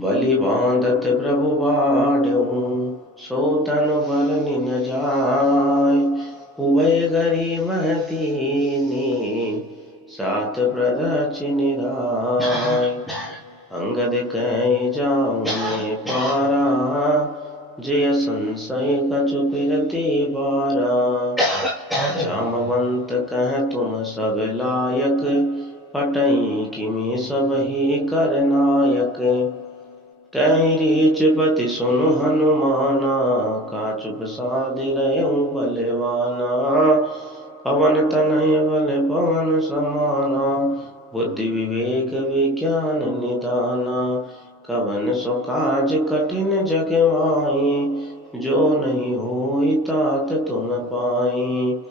बलि बांधत प्रभु बाढ़ऊ, सो तनु बरनि न जाय। उभय गरी मह दीनी, सात प्रदक्षिण राय। अंगद कहि जाऊँ पारा, जय संशय कछु फिरति बारा। जामवंत कह तुम सब लायक, पटई किमि सब ही कर नायक। कहि रीच पति सुनु हनुमाना, काचु प्रसाद रहउँ बलवाना। पवन तनय बल पवन समाना, बुद्धि विवेक विज्ञान निधाना। कवन सो काज कठिन जग माही, जो नहीं होई तात तुम पाई।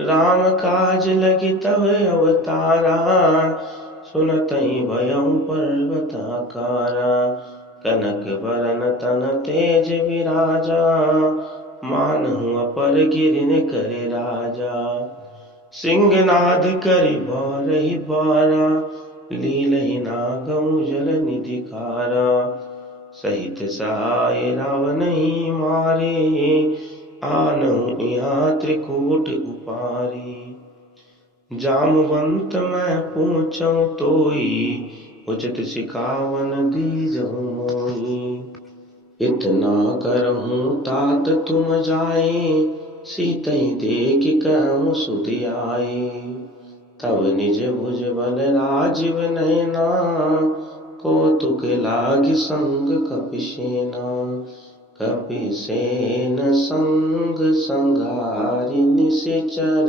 राम काज लगी तब अवतारा, सुनतहि भयउ पर्वत आकारा। कनक बरन तन तेज विराजा, मानहु अपर गिरिन करे राजा। सिंहनाद करि बारहि बारा, लीलहि नागउ जल निधि खारा। सहित सहाय रावणहि मारे, आनहु यहाँ त्रिकूट उपारे। जामवंत मैं पूछऊँ तोई, उचित सिखावन दीजहु मोई। इतना करहूँ तात तुम जाए, सीतहि देखि कहूँ सुधि आए। तब निज भुज बल राजीव नयना, कौतुक लागी संग कपिसेना। कपिसेन संग संघारि निशिचर,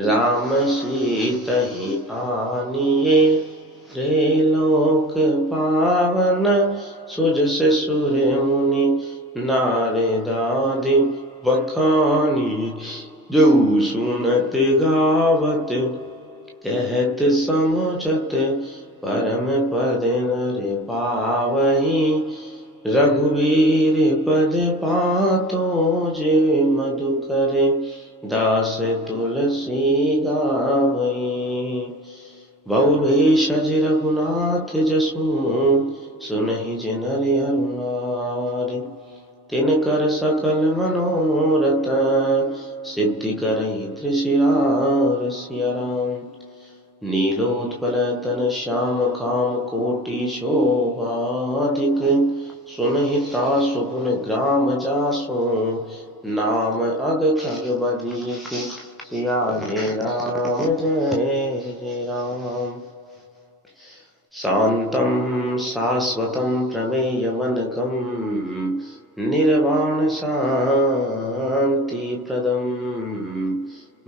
राम सीतहि आनिए। त्रैलोक पावन सुजस सुर मुनि, नारद आदि बखानी। जो सुनत गावत कहत समुझत, परम पद नर पावहीं। रघुवीर पद पातो जे मधुकर, दास तुलसी गावहीं। बहु भेषज रघुनाथ जसु, सुनहि जिनरि हरनारि। तिनकर सकल मनोरथ, सिद्धि करहि त्रिशिरा सिया राम। नीलोत्पल तन श्याम काम कोटि शोभाधिक, सुनहि तासु गुण ग्राम जासु, नाम अग खग बदीक। सिया जय राम जय जय राम। शांतं शाश्वतं प्रमेयमनघं, निर्वाण शांति प्रदं।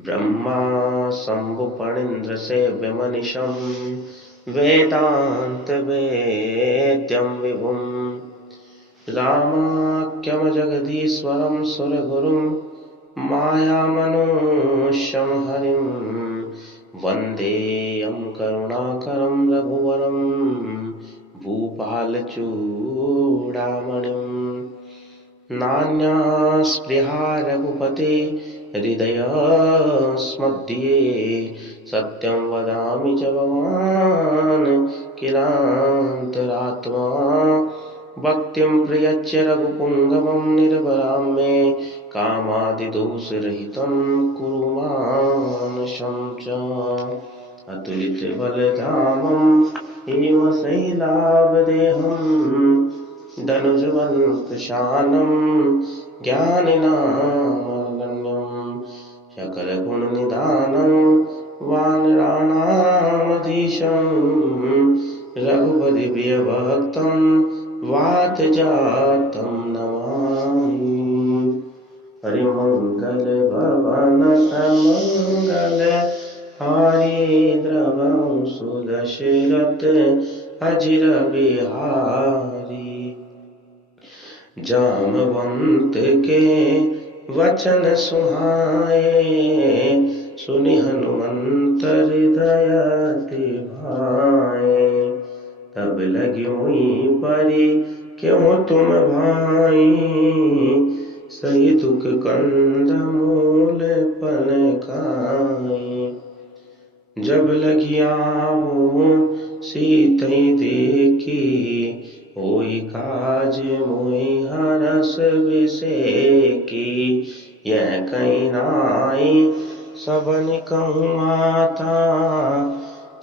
ब्रह्मा शंभु फणीन्द्र सेव्यमनिशं, वेदांत वेद्यं विभुम्। रामाख्यं जगदीश्वरं सुरगुरुं, मायामनुष्यं हरिं। वन्देऽहं करुणाकरं रघुवरं, भूपालचूडामणिम्। नान्या स्पृहा रघुपते हृदयस्मध्ये, सत्यं वदामि च भवान् किलान्तरात्मा। भक्तिं प्रयच्छ रघुपुङ्गवं निर्भरां मे, कामादिदोषरहितं कुरु मानुषं च। अतुलितबलधामं हेमशैलाभदेहं, धनुजवनकृशानं ज्ञानिनामगण्यं। सकलगुणनिधानं वानराणामधीशं, रघुपतिप्रियभक्तं वातजातं नमामि। हरिमंगल भवन अमंगल हारी, द्रवं सुदशरथ अजिर बिहारी। जामवंत के वचन सुहाए, सुनि हनुमंत हृदय भाए। तब लगी हुई परी क्यों तुम भाई, सही दुख कंद मूल पन खाई। जब लगी आवो सीतै देखी, होई कोई काज मोहि हरस बिसेकी, यह कहीं नाई सबन कहूँ माता,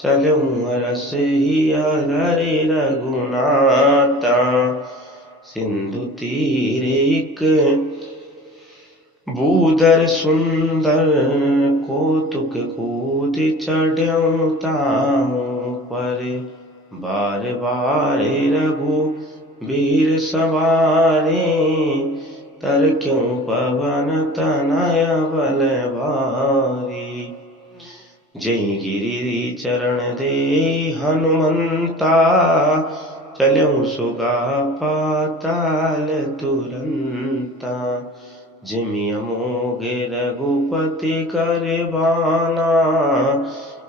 चलऊँ रस ही हरि रघुनाथा। सिंधु तीर एक बूदर सुंदर, कौतुक कूद चढ़ऊँ ताहू पर, बार बार रघु वीर सवारे, तर क्यों पवन तनय बल भारी। जय गिरि चरण दे हनुमंता, चलऊँ सुगा पाताल तुरंता। जिमि अमोघ रघुपति कर बाना,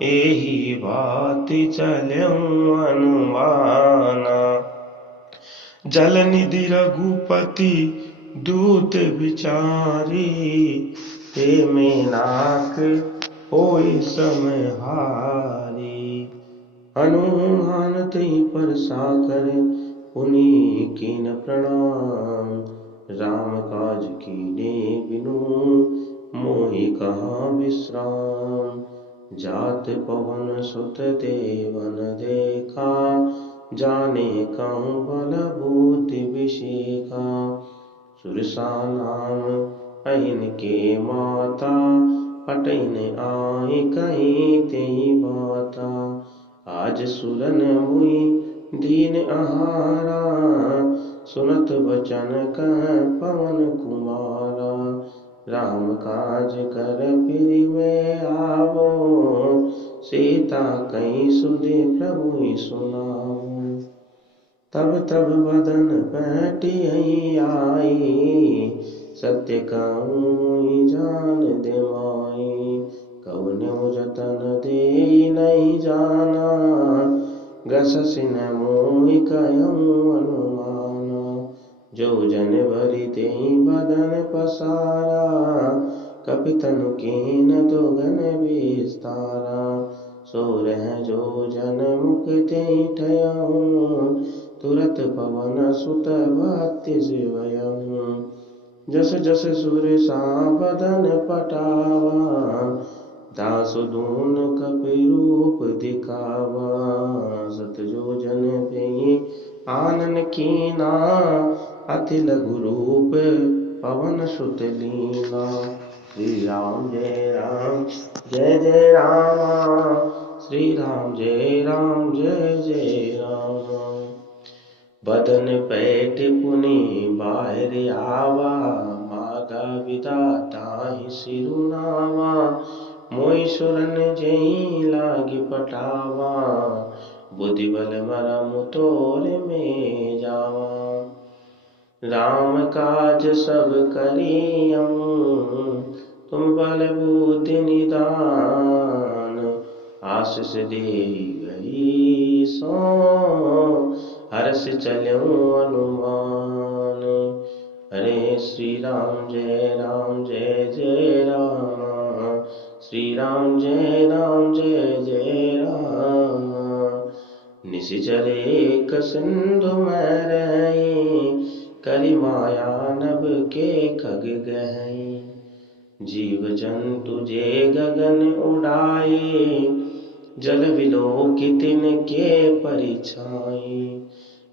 एही बाति चलऊँ अनुमाना। जल निधि रघुपति दूत बिचारी, हे मेनाक होई समहारी। हनुमान तहि परसा कर, पुनि कीन प्रणाम। राम काज कीने बिनु, मोहि कहाँ विश्राम। जात पवन सुत देवन देखा, जाने कहूँ बल बुद्धि विषेका। सुरसा नाम अहिन के माता, पटैन आए कहीं तेई बाता। आज सुरन मुई दीन आहारा, सुनत बचन कह पवन कुमारा। राम काज कर फिर में आवो, सीता कहीं सुधि प्रभु सुनाओ। तब तब बदन पैठी आई, सत्य कहूँ जान दे माई। कौन्हु जतन दे नहीं जाना, ग्रससि न मोहि कहूँ अनुमाना। जो जन भरि तेहि बदन पसारा, कपितनु कीन दुगन विस्तारा। सो रह जो जन मुख तेहि ठयऊँ, तुरत पवन सुत भक्ति सेवयऊँ। जस जस सुरसा बदन पटावा, दासु दून कपि रूप दिखावा। सत जो जन तेहि आनन कीना, अति लघु रूप पवन सुत लीना। श्री राम जय राम जय जय राम, श्री राम जय राम जय जय राम। बदन पैठ पुनि बाहिर आवा, मागा विधाता ही सिरुनावा। मोहि सुरन जहि लागी पटावा, बुद्धि बल मरम तोर में जावा। राम काज सब करियऊँ, तुम बल बुद्धि निदान। आशीष देहि गई सो, हर्ष चलऊँ अनुमान। हरे श्री राम जय जय राम, श्री राम जय राम। निशिचर एक सिंधु में रही, करि माया नभ के खग गहई। जीव जंतु जे गगन उड़ाए, जल विलोकित तिनके परिछाई।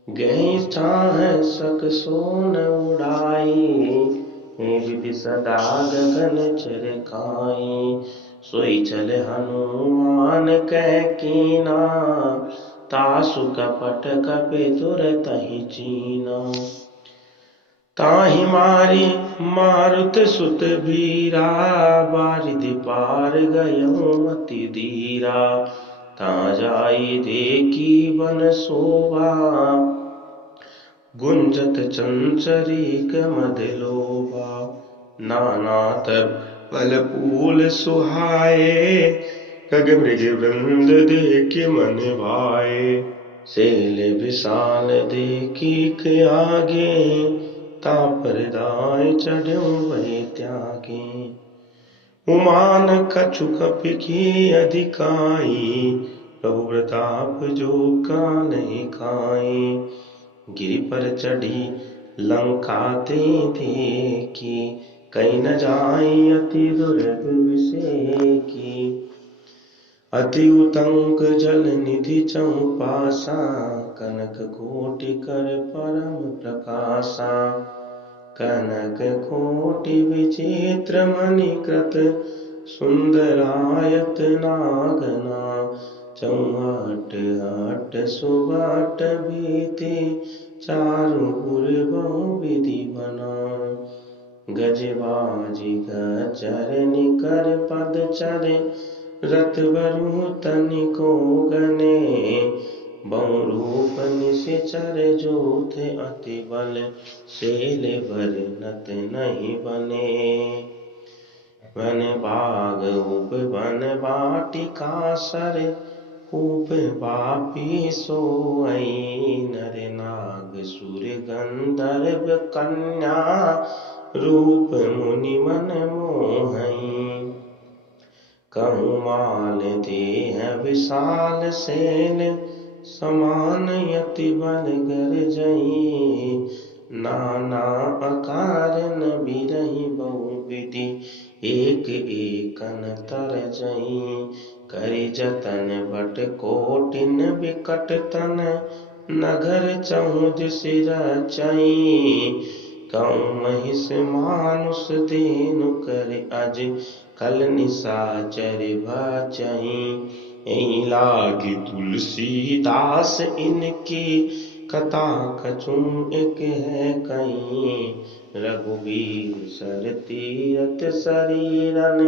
गही ठाह सक सोन उड़ाई, हे विधि सदा गगन चरकाई। सोई चल हनुमान कह कीना, तासु कपट कपि तुरत ही चीना। ताहि मारी मारुत सुत वीरा, बारिधि पार गयऊँ अति धीरा। ता जाई देखी बन शोभा, गुंजत चंचरीक मद लोभा। नाना तब फल फूल सुहाए, खग मृग वृंद देखि मन भाए। शैल विशाल देखी के आगे, तापर दाय चढ़ऊँ वही त्यागे। उमान कछु कपि की अधिकाई, प्रभु प्रताप जो का नहीं खाई। गिरि पर चढ़ी लंका ते देखी, कहीं न जाई अति दुर्ग विषेकी। अति उतंक जल निधि चौपासा, कनक कोटि कर परम प्रकाशा। कनक कोटि विचित्र मणिकृत, सुंदरायत नागना। चौहट हट सुबट भीति, चारुपुर बहुविधि बना। गजबाजी गचर निकर पद चरे, रथ बरु तनिको गने। बहुरूप निशिचर जोधे, अति बल शैल वर्णत नहीं बने। वन बाग उप वन वाटिका सर, कूप पापी सोई। नर नाग सुर गंधर्व कन्या, रूप मुनि मन मोहई। कहूँ माल देह विशाल सेन, समान यति बल गरजई। नाना अकारन बिरही बहुविधि, एक एकन तरजई। करि जतन बट कोटिन बिकट तन, नगर चहुदिस रचई। कहूँ महिष मानुष देनु कर अज, कल निशाचर बचई। एहि लागी तुलसीदास इनकी, कथा कछुँ एक है कहीं। रघुबीर सर तीरथ शरीरन,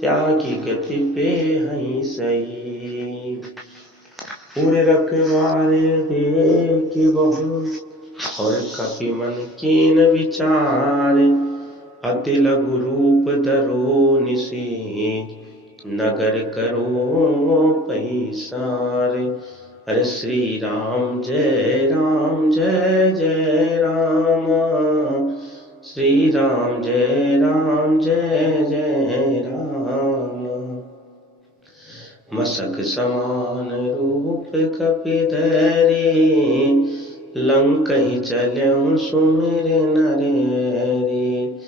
त्यागी गति पे हई सही। उर रखवारे देखि बहु, और कपि मन कीन विचार। अति लघु रूप धरो निशी, नगर करो पैसार। अरे श्री राम जय जय राम, श्री राम जय जय राम। मसक समान रूप कपिधरि, लंकहि चलऊ सुमिर नरेरि।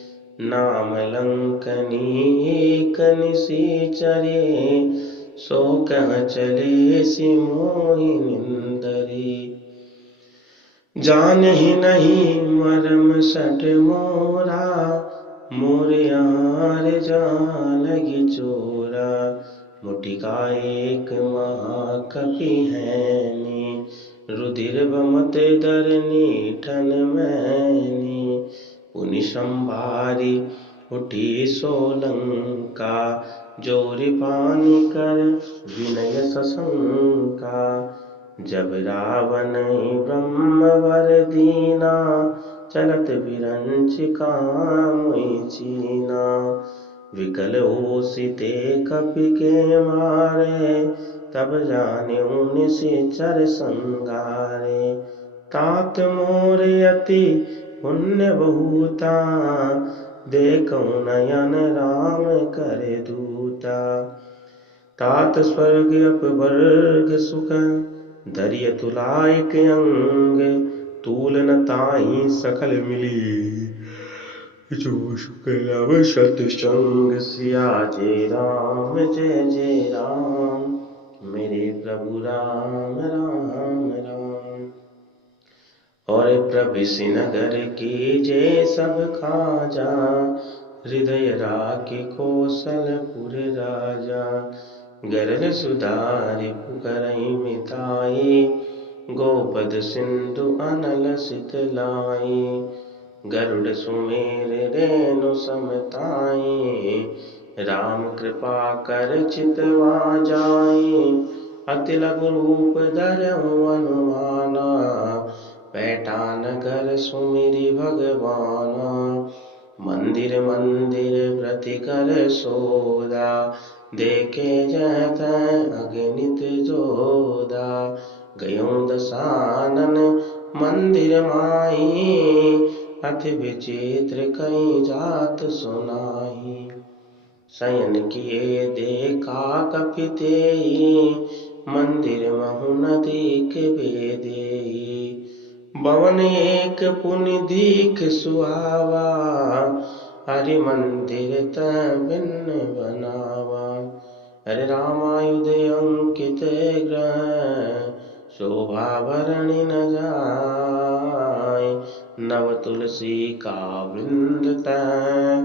नाम लंकनी एक निशिचरे, सो कह चले सि मोहि निंदरी। जानहि नहीं मरम सट मोरा, मोर यार जान लगी चोरा। मुटिका एक महाकपि हैनी, रुधिर बमत धरनी ठन मैनी। पुनि संभारी उठी सोलंका, जोरि पानी कर विनय सशंका। जब रावण ब्रह्मवर दीना, चलत विरंचिका मुहि चीना। विकल होसि ते कपि के मारे, तब जानिउ निशिचर संगारे। तात मोर अति पुण्य बहुता, देखऊ नयन राम करे दूता। तात स्वर्ग अपवर्ग सुख, धरिय तुलायक अंग। तूल न ताहि सकल मिली, जो सुख लव शत संग। सिया जय राम, मेरे प्रभु राम राम राम। और प्रभिसि नगर की जय सब खाजा, हृदय राखि कौशलपुर राजा। गरल सुधारि पुकरहि मिताई, गोपद सिंधु अनल सित लाई। गरुड़ सुमेर रेणु समताई, राम कृपा कर चितवा जाई। अति लघु रूप धरहु अनुमाना, बैठा नगर सुमिरि भगवाना। मंदिर मंदिर प्रति कर सोदा, देखे जह तह अगणित जोधा। गयों दसानन मंदिर माही, अति विचित्र कई जात सुनाई। शयन किए देखा कपि तेहि, मंदिर महु न देख बेदेहि। भवन एक पुनि दीख सुहावा, हरि मंदिर तह भिन्न बनावा। हरे रामायुध अंकित ग्रह, शोभा भरणी न जाय। नव तुलसी का वृंद तह,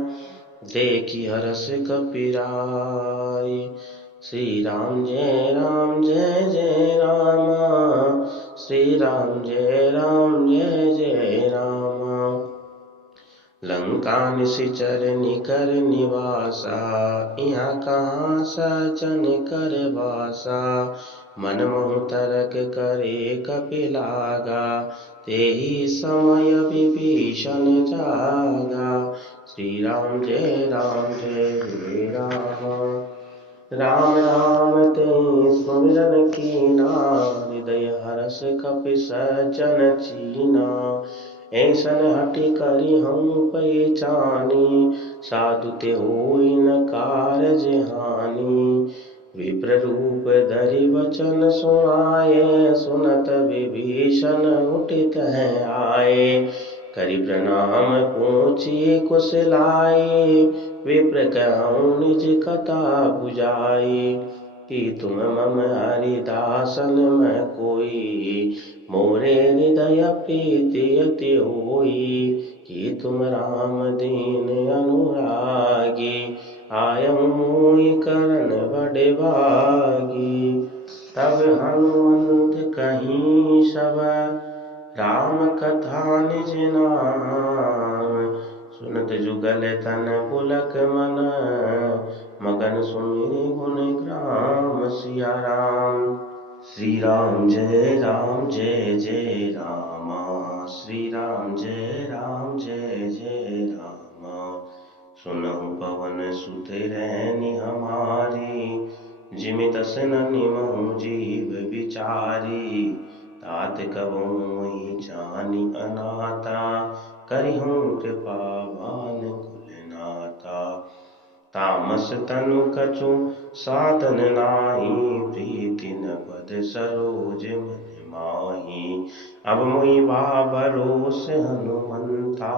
देखी हरष कपीराय। श्री राम जय जय राम, श्री राम जय जय राम। लंका निशिचर निकर निवासा, यहाँ कहाँ सजन कर वासा। मन मोह तरक करे कपिलागा, तेहि समय विभीषण जागा। श्री राम जय जय राम। राम राम तेहि सुमिरन कीना, हृदय हर्ष कपि सज्जन चीना। ऐसन हठि करि हम पहचानी, साधु ते होई न कारज हानि। विप्र रूप धरि वचन सुनाए, सुनत विभीषण उठित है आए। करि प्रणाम पूछी कुशलाए, विप्र कहउँ निज कथा बुझाई। कि तुम मम हरिदासन मैं कोई, मोरे हृदय प्रीति अति होई। कि तुम राम दीन अनुरागी, आयम मोहि करन बड़े भागी। तब हनुमंत कहीं सब, राम कथा निज नाम। सुनत जुगल तन पुलक मन, मगन सुमिरि गुण ग्राम सिया राम। श्री राम जय जय राम, श्री राम जय जय राम। सुनहु पवन सुत रैनी हमारी, जिमि दस निमहु जीव बिचारी। तात कबहु मोहि जानि अनाथा, करिहूँ कृपा भान कुल नाथा। तामस तनु कछु साधन नाही, प्रीति न पद सरोज मन माही। अब मोहि बा भरोस हनुमंता,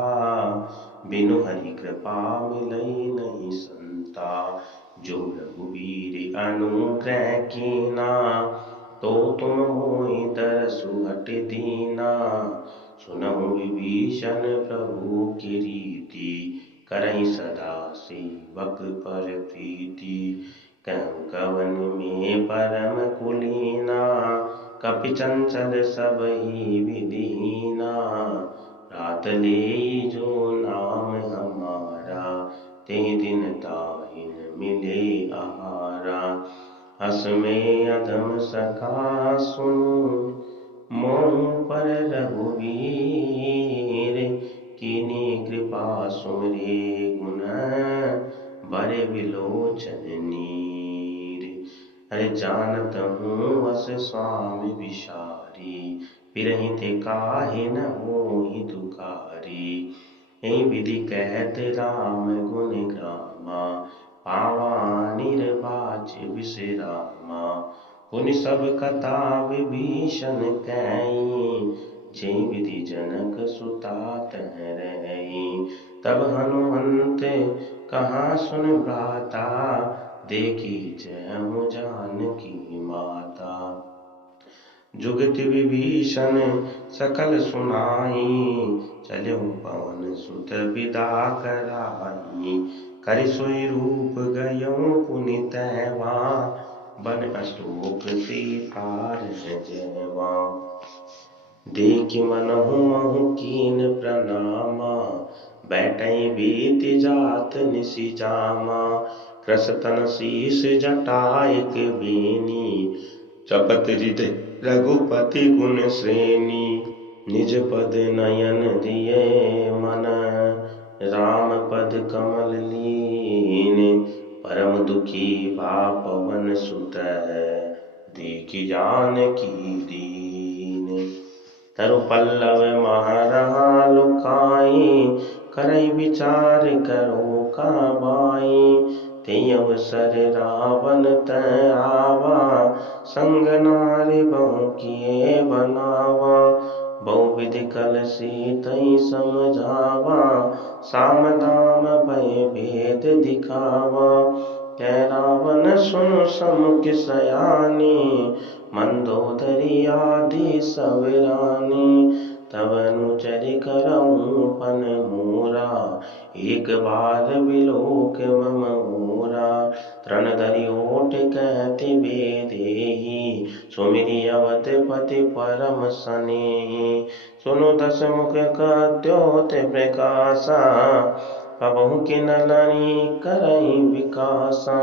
बिनु हरि कृपा मिलई नहीं संता। जो रघुवीर अनुग्रह कीना, तो तुम मोहि तरसु हठ दीना। सुनहु विभीषण प्रभु की रीति, करहि सदा सेवक पर प्रीति। कहूँ कवन में परम कुलीना, कपि चंचल सबहि विधिहीना। रात लेई जो नाम हमारा, तेहि दिन ताहि न मिले आहारा। हस में अधम सखा सुनु, मोह पर रघुवीर। कीनी कृपा सुमरे गुण, बरे विलोचन नीर। अरे जानत हूँ वस स्वामी विषारी, बिरहि ते काहे न होहि दुखारी। यही विधि कहत राम गुण ग्रामा, पावा निर्वाच विश्रामा। पुनि सब कथा विभीषण कही, जे विधि जनक सुता तह रही। तब हनुमंत कहा सुन भ्राता, देखी जयमु जानकी माता। जुगति विभीषण सकल सुनाई, चलहु पवन सुत विदा कराई। करि सोई रूप गयउ पुनि तैवा, बन अशोक सीतार जयवा। देखि मनहु महु कीन प्रणामा, बैठई बीति जात निसि जामा। कृसतन शीस जटायक बेनी, जपत हृदय रघुपति गुण श्रेणी। निज पद नयन दिए मन, राम पद कमल लीन। परम दुखी बा पवन सुत, देखि जानकी दीन। तरु पल्लव महरहा लुकाई, करई विचार करो का बाई। ते अवसर रावण तै आवा, संग नारि बहु किए बनावा। बहु विधि कल सीतई समझावा, साम दाम भय भेद दिखावा। कह रावण सुन समुख सयानी, मंदोदरी आदि सब रानी। तब अनुचर करऊं पन मोरा, एक बार बिलोक मम मोरा। तृण धरि ओट कहति बेदेहि, सुमिरि अवध पति परम सनेहि। सुनु दस मुख कद्योत प्रकाशा, पबहु किनलनि करहि विकासा।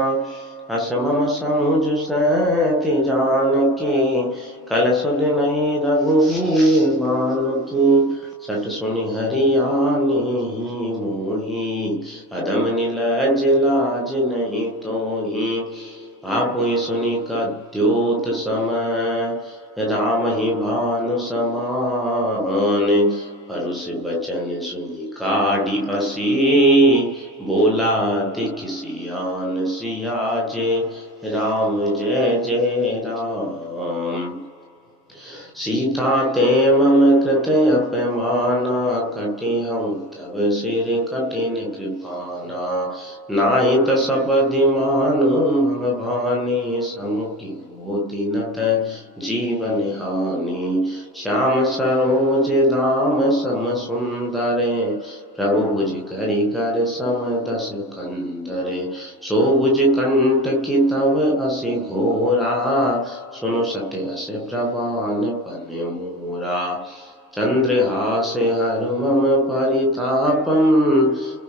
अस मम सनुज सहित जानकी, कल सुध नहीं रघुवीर बानकी। सट सुनि हरि आनेहि मोहि, अधम निलज्ज लाज नहीं तोहि। आपुई सुनि कद्योत सम, रामहि भानु समान। परुष बचन सुनि काढ़ी असी, बोला दिख सियान सिया जय राम जय जय राम। सीता ते मम कृत अपमाना, कटिहउँ तब सिर कठिन कृपाना। नाहि त सपदि मानु मम भानी, समुखि होति न त जीवन हानि। श्याम सरोज दाम सम सुंदर, प्रभु भुज करि कर सम दस कंदर। सो भुज कंटकि तब असि घोरा, सुनु सट अस प्रवान पन मोरा। चंद्रहास हरु मम परितापम,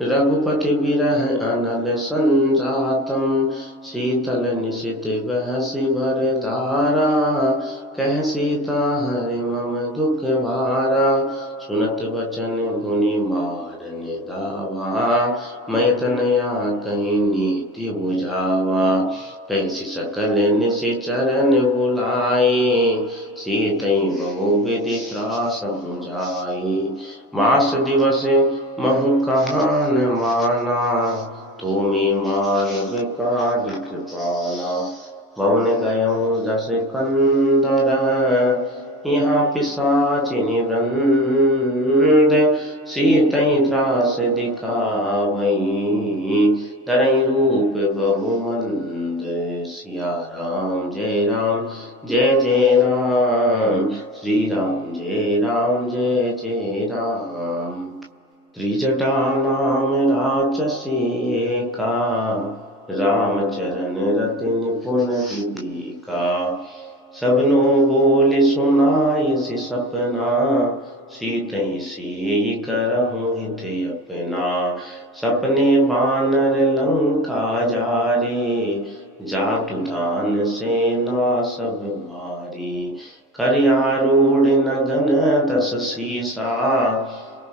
रघुपति बिरह अनल संजातम। शीतल निशित बहसि भर धारा, कह सीता हरि मम दुख भारा। सुनत बचन गुनि मारन दावा, मैं तनया कहीं नीति बुझावा। कैसी सकल निशिचरन बुलाई, सीतई बहु विधि त्रास बुझाई। मास दिवस महु कहा न माना, तुम्हें मार बिकाढ़ कृपाना। पवन गयऊँ दस कंदर, यहाँ पिशाचिनी वृंद। सीतई त्रास दिखावई, धरई रूप बहु मंद। सिया राम जय जय राम, श्री राम जय राम। त्रिजटा नाम राचसी एका, रामचरण रति निपुण विवेका। सबनो बोले सुनाई सपना, सीतई सेई करहु हित अपना। सपने बानर लंका जारे, जातु धान सेना सब मारी। कर आरूढ़ नगन दस सीसा,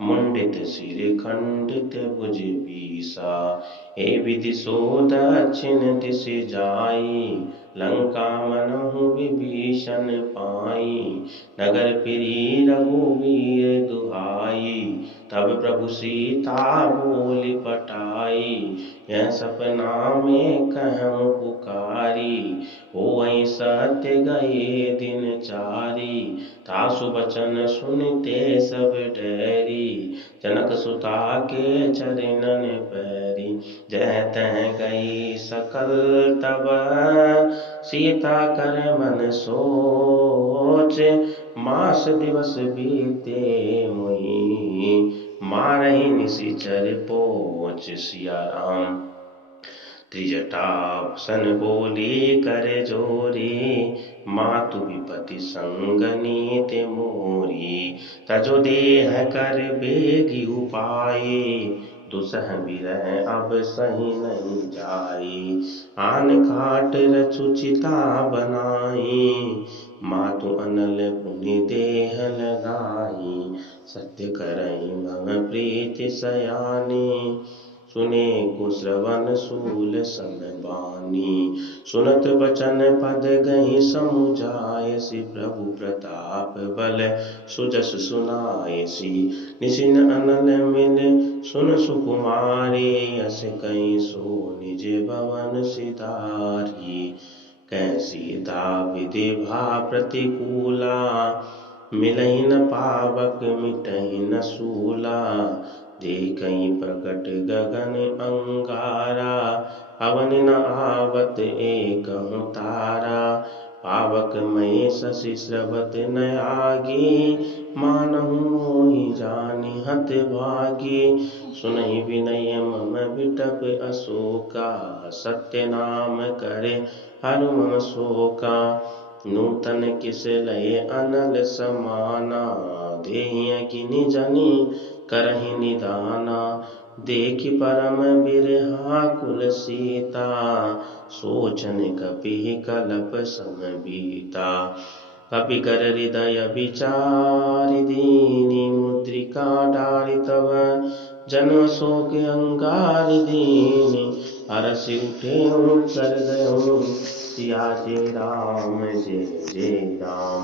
मुंडित सिर खंडित भुज बीसा। हे विधि सो दक्षिण दिश जाई, लंका मनहु विभीषण पाई। नगर फिरी रघुवीर दुहाई, तब प्रभु सीता बोली पटाई। यह सपना में कहूँ पुकारी, होई सत्य गए दिन चारी। तासु बचन सुनते सब डरी, जनक सुता के चरणन पैरी। जह तह गई सकल तब, सीता कर मन सोच। मास दिवस बीते मुई, मारहि निशिचर पोच। सिया राम त्रिजटा सन बोली कर जोरी, मातु विपति संगनीति मोरी। तजो देह कर बेगी उपाय, दुसह बिरह अब सही नहीं जाई। आन काट रचुचिता बनाई, मातु अनल पुनि देह लगाई। सत्य करई मम प्रीति सयानी, सुने को श्रवण सूल सम बानी। सुनत बचन पद गहि समुझायसि, प्रभु प्रताप बल सुजस सुनायसि। निसिन अनल मिल सुन सुकुमारी, अस कहीं सो निज भवन सिधारी। कैसी दा विधि भा प्रतिकूला, मिलहि न पावक मिटहि न सूला, देखहि प्रकट गगन अंगारा। अवन न आवत एकहु तारा, पावक मय शशि स्रवत न आगे। मानहु मोहि जानि हत भागी, सुनहि विनय मम बिटप अशोका। सत्य नाम करे हरु मम शोका, नूतन किस लय अनल समाना। देहिं किनि जनि करहि निदाना, देखि परम बिरहा कुल सीता। सोचन कपि कलप सम बीता, कपि कर हृदय विचारि दीनी। मुद्रिका डारि तब जन्म शोक अंगारि दीनी। हरषि उठे कर गयो सिया जय राम जय जय राम।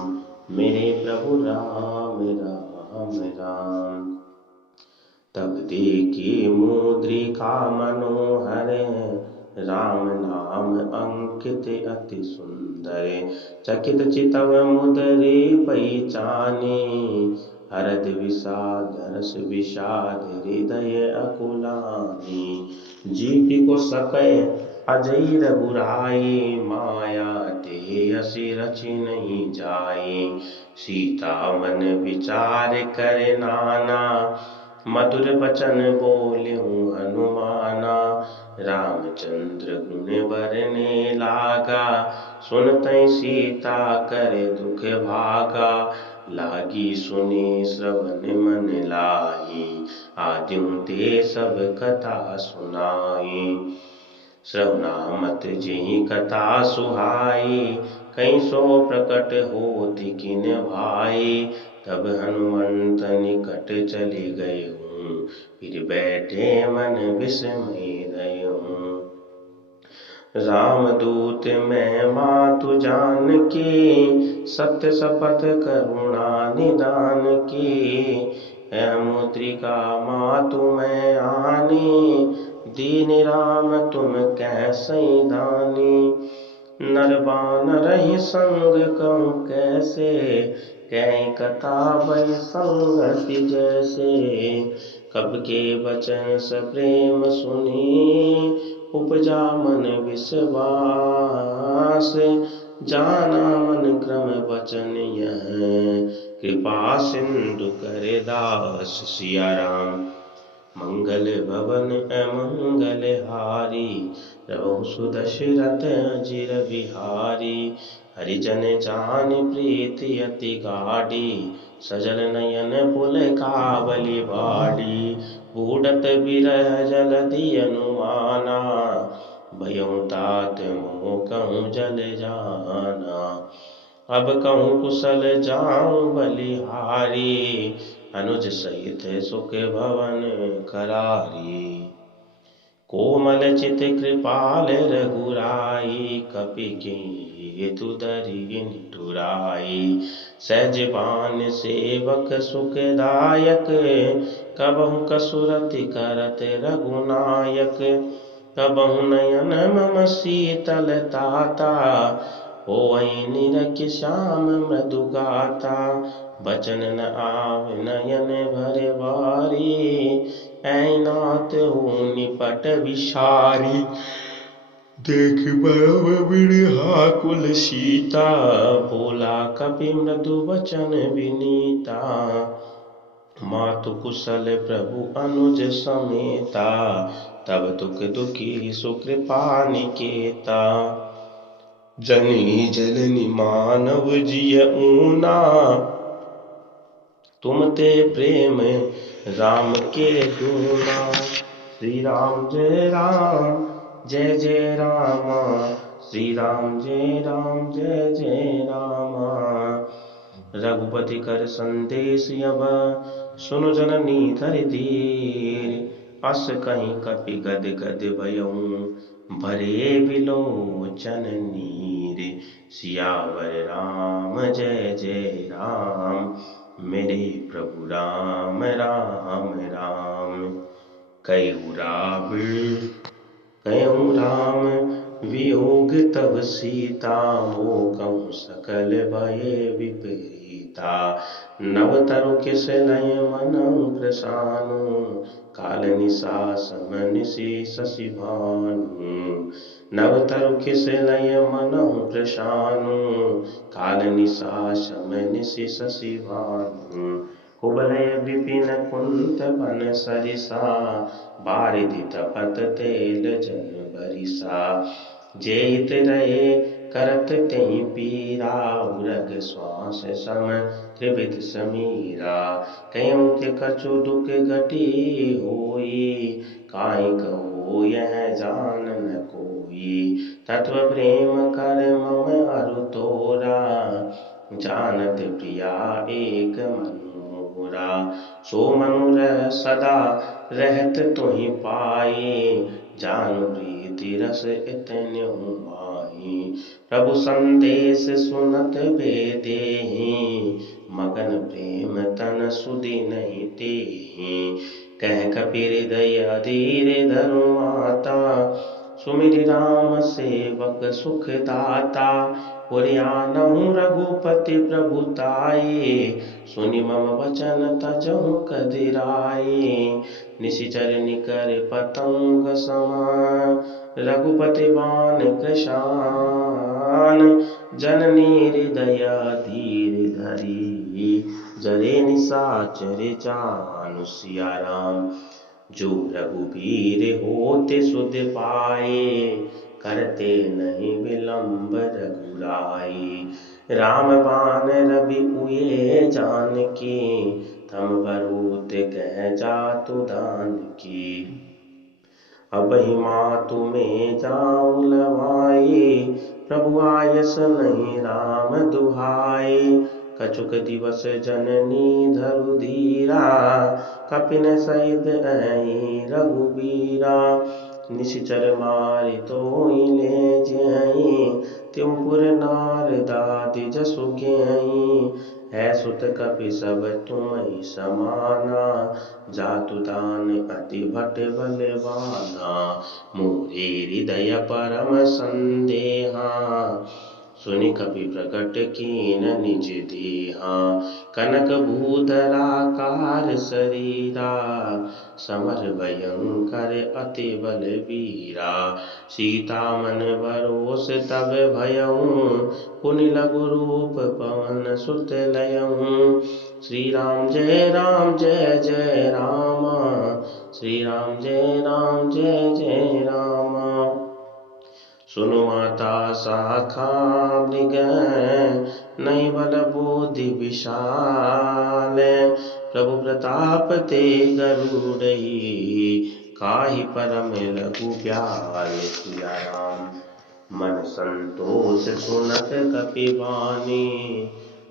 मेरे प्रभु राम राम राम। तब देखी मुद्रिका मनोहर, राम नाम अंकित अति सुंदर। चकित चितव मुदरि पहिचानी, हरद विषाद हर्ष विषाद हृदय अकुलानी। जीति को सकै अजई रघुराई, माया ते हसी रचि नहीं जाई। सीता मन विचार करे नाना, मधुर बचन बोल्यूं हनुमाना। रामचंद्र गुण बरने लागा, सुनतहि सीता करे दुख भागा। लागी सुने श्रवण मन लाही, आद्यों ते सब कथा सुनाई। श्रवणामत जेहि कथा सुहाई, कहीं सो प्रकट होति किन भाई। तब हनुमंत निकट चले गए हूँ, फिर बैठे मन विस्मय रहे। रामदूत मैं मातु जानकी, सत्य शपथ करुणा निदान की। है मुद्रिका मातु मैं आनी, दीन राम तुम कैसे दानी। नर बानर ही संग कहूँ कैसे, कहीं कथा भय संगति जैसे। कब के वचन सप्रेम सुनी, उपजा मन विश्वास। जाना मन क्रम वचन यह, कृपा सिंधु करे दास सिया राम। मंगल भवन अमंगल हारी, रघु सुदशरथ अजिर बिहारी। हरिजन जान प्रीति अति गाढ़ी, सजल नयन पुलकावली बाड़ी। बूढ़त बिरह जलधि अनुमाना, भयउ तात मोह कहूँ जल जाना। अब कहूँ कुशल जाऊँ बलिहारी, अनुज सहित सुख भवन करारी। कोमल चित कृपाल रघुराई, कपि हेतु धरि निठुराई। सहज बान सेवक सुखदायक, कबहु कसुरति करत रघुनायक। कबहु नयन मम शीतल ताता, होई निरखि श्याम मृदु गाता। बचन न आव नयन भरे बारी, ऐनात हो निपट विषारी। देख परम बिरहा कुल सीता, बोला कपि मृदु वचन विनीता। मातु कुशल प्रभु अनुज समेता, तब दुख दुखी सुकृपा निकेता। जनी जननी मानव जिय ऊना, तुम ते प्रेम राम के दूना। श्री राम जय राम जय जय राम, श्री राम जय जय राम। रघुपति कर संदेश अब, सुनु जननी धरि धीर। अस कहीं कपि गद गद भयउ, भरे बिलोचन नीर। सियावर राम जय जय राम, मेरे प्रभु राम राम राम। कयऊ राम वियोग तब सीता, हो कहूँ सकल भय विपरीता। सीता। नव तरु किस लय मनहु प्रसानु, काल निशा सम निशि शशि भानु। नव तरु किस लय मनहु प्रसानु, काल निशा सम निशि शशि भानु। कुबलय विपिन कुंत बन सरिसा, बारिधि तपत तेल जन बरिसा। जेहित रहे करत तेहि पीरा, उरग श्वास सम त्रिविध समीरा। कयउँ के कछु दुख घटी होई, काई कहो यह जान न कोई। तत्व प्रेम कर मम अरु तोरा, जानत प्रिया एक मनोरा। सो मनु सदा रहत तुहि पाई, जानु प्रीति रस इतन्यु माही। प्रभु संदेश सुनत बेदेहि, मगन प्रेम तन सुधि नहीं तेहि। कह कपि हृदय अधीर धरु माता, सुमिरि राम सेवक सुख दाता। पुरियानहु रघुपति प्रभुताई, सुनि मम वचन तजहु कदिराई। निशिचर निकर पतंग समान, रघुपति बाण कृशान। जननी हृदय धीर धरी, जरे निशाचर जानु सिया राम। जो रघुबीर होते सुध पाए, करते नहीं विलंब रघुराई। राम बाण रवि उये जानकी, थम बरूत कह जातु दानकी। अबहि मातु में जाऊँ लवाई, प्रभु आयस नहीं राम दुहाई। कछुक दिवस जननी धरु धीरा, कपिन सहित अहि रघुबीरा। निशिचर मारि तोहि ले जहीं, त्यों पुर नार दाति जसु गेहीं। है सुत कपि सब तुम्हि समाना, जातु दान अति भट बलवाना। मोरे हृदय परम संदेहा, सुनि कपि प्रकट कीन निज देहा। कनक भूधरा कार शरीरा, समर भयंकर अति बलवीरा। सीता मन भरोस तब भयउ, पुनि लघु रूप पवन सुत लयऊ। श्री राम जय जय राम, श्री राम जय जय राम। सुनु माता शाखा मृग, नहीं बल बुद्धि विशाल। प्रभु प्रताप ते गरुड़ई, काहि परम लघु ब्याल। सिया राम मन संतोष सुनत कपि बानी,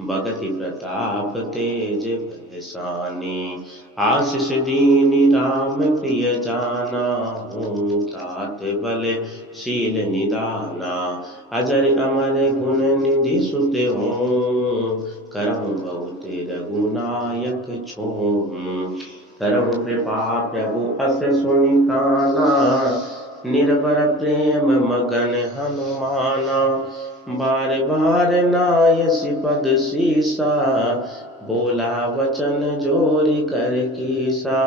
भगति प्रताप तेज बलसानी। आशीष दीनि राम प्रिय जाना, हूँ तात बल शील निदाना। अजर अमर गुण निधि सुत हूँ, करहु बहुत रघुनायक छोहूँ। करहु कृपा प्रभु अस सुनि काना, निर्भर प्रेम मगन हनुमाना। बार बार नायसि पद सीसा, बोला वचन जोरि कर कीसा।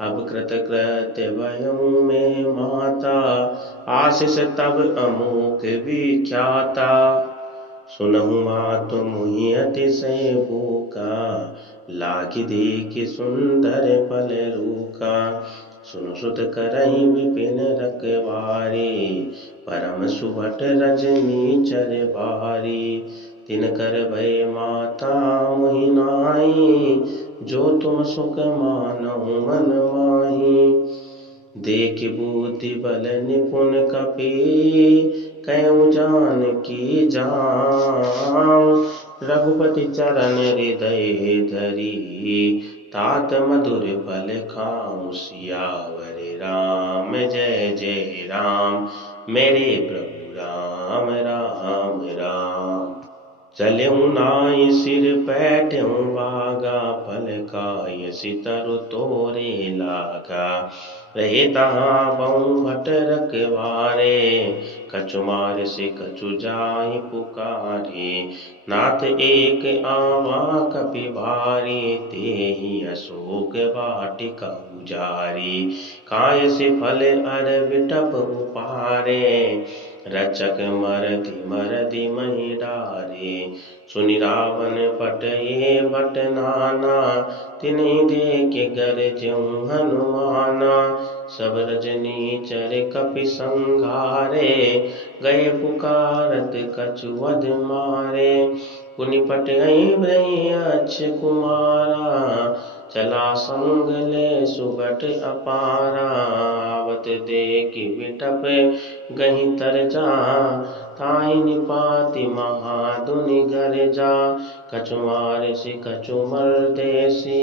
अब कृत कृत्य भयउ में माता, आशीष तब अमोघ विख्याता। सुनहु मातु मुहि अतिशय भूखा, लागी देखि सुंदर फल रूखा। सुनु सुत करहि विपिन रखवारी, परम सुभट रजनी चर बारी। तिनकर भय माता मोहि नाहि, जो तुम सुख मानहु मन माहि। देख बुद्धि बल निपुण कपि, कयउँ जानकी जाऊँ। रघुपति चरण हृदय धरी, तात मधुर फल खाऊँ। सियावर राम जय जय राम, मेरे प्रभु राम राम राम। चल्यऊ नाय सिर पैठ्यऊ बागा, पलकाय सितरु तोरे लागा। रहे तहाँ बहु भट रखवारे, कछु मार से कछु जाय पुकारे। नाथ एक आवा कपि भारी, तेहि अशोक वाटिका उजारी। काय से फल अर विटप उपारे, रचक मरधि मरधि मही डारे। सुनि रावण पट ये बट नाना, तिन्हि देखे गरजऊँ हनुमाना। सब रजनीचर कपि संघारे, गए पुकारत कछु वध मारे। पुनि पटई भई अक्ष कुमारा, चला संग ले सुगट अपारा। आवत देखि बिटप गहि तरजा, ताहि निपाति महाधुनि गरजा। कछु मारसि कछु मरदेसी,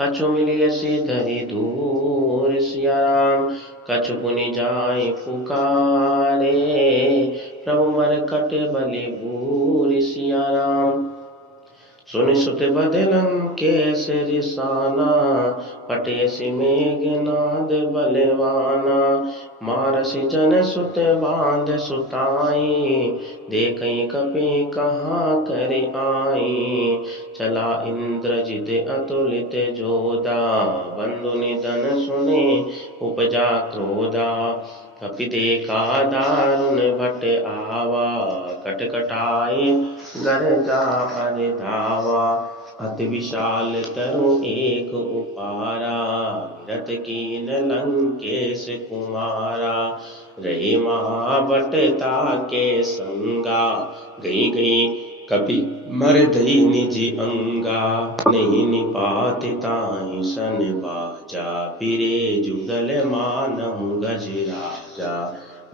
कछु मिलियसि धरि दूर। सिया राम कछु पुनि जाय पुकारे, प्रभु मरकट बलि भूरि। सिया राम सुनि सुत बध लंकेश रिसाना, पटेसि मेघनाद बलवाना। मारसि जन सुत बांध सुताई, देखई कपि कहाँ कर आई। चला इंद्रजित अतुलित जोधा, बंधु निधन सुने उपजा क्रोधा। कपि देखा दारुण भट आवा, कटकटाए गरजा अर धावा। अति विशाल तरु एक उपारा, रथ कीन लंकेश कुमारा। रहे महाबट ताके संगा, गई गई कपि मरधि निज अंगा। नहीं निपाति ताहि सन बाजा, फिरे जुगल मानहु गजराजा।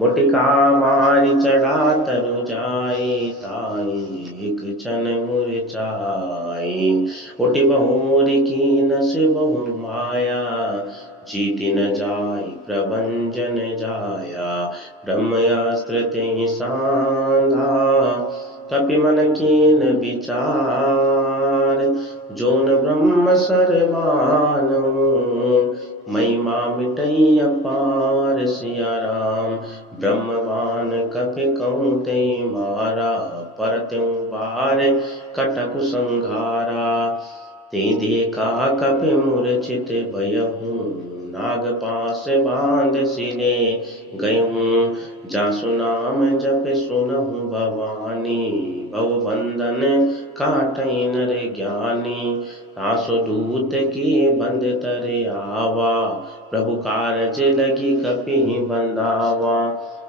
मुटिका मारि चढ़ा तरु जाई, ताहि एक क्षण मुरझाई। उठि बहुरी कीनस बहु माया, जीति न जाय प्रभंजन जाया। ब्रह्मास्त्र तेहि सांधा, कपि मन कीन विचार। जोन ब्रह्म सर मानहु, महिमा मिटई अपार। सिया राम ब्रह्मवान कपि कहूँ ते मारा, परत्यों पार कटकु संघारा। ते देखा कपि मूर्छित भयहूँ, नागपाश बांध सिले गयहूँ। जासु नाम जप सुनहु भवानी, भवबंधन काटई नर ज्ञानी। आसु दूत की बंद तरे आवा, प्रभु कारज लगी कपि बंधावा।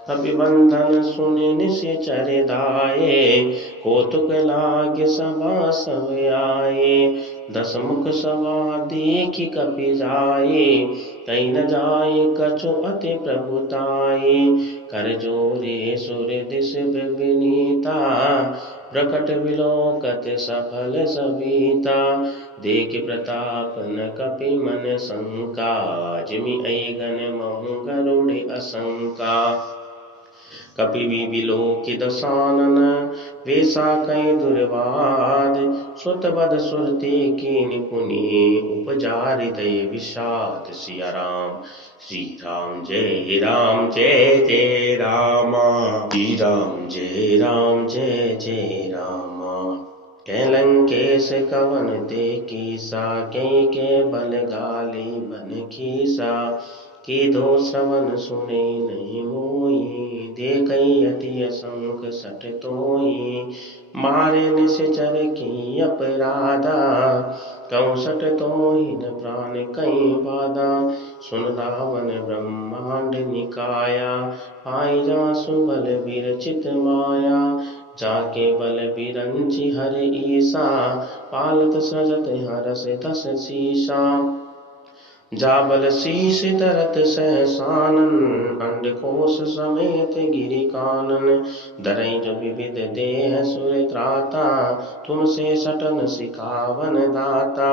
कपि बंधन सुनि निशिचर धाये, कौतुक लागे सभा सब आए। दस मुख सभा देखि कपि जाए, कहीं न जाए कछु अति प्रभुताए। कर जोरे सुर दिस विनीता, प्रकट विलोकत सफल सविता। देख प्रताप न कपि मन शंका, जिमि अइगन महु गरुड़ असंका। कपि विलोकित सानन, वेसा कई दुर्वाद। सुत बध सुरती कीनि पुनि, उपजा हृदय विषाद। सिया राम श्री राम जय राम जय जय रामा। श्री राम जय जय रामा। कै लंकेश कवन ते कीसा, कई के बल गाली बन खीसा। की दो श्रवण सुने नहीं मोई, देखई अति असंख सठ तोई। मारे निश्चर की अपराधा, कहूँ सठ तोहिन प्राण कई बाधा। सुन रावण ब्रह्मांड निकाया, पाई जासु बल विरचित माया। जाके बल बिरंचि हर ईसा, पालत सजत हरस दस शीसा। जाबल शीश धरत सहसानन, अंडकोश समेत गिरि कानन। धरई जो विविध देह सुर त्राता, तुमसे सटन सिखावन दाता।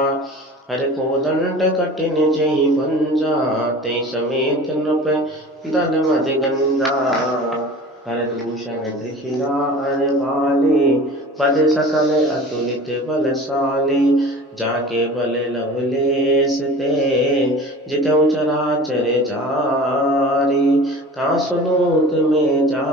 हर को दंड कठिन जहि भंजा, ते समेत नृप दल मद गंजा। हर दूषण त्रिशिरार वाले, पद सकल अतुलित बलशाली, जाके बल लवलेश ते, जितऊ चराचर जारी, तासुनूत में जा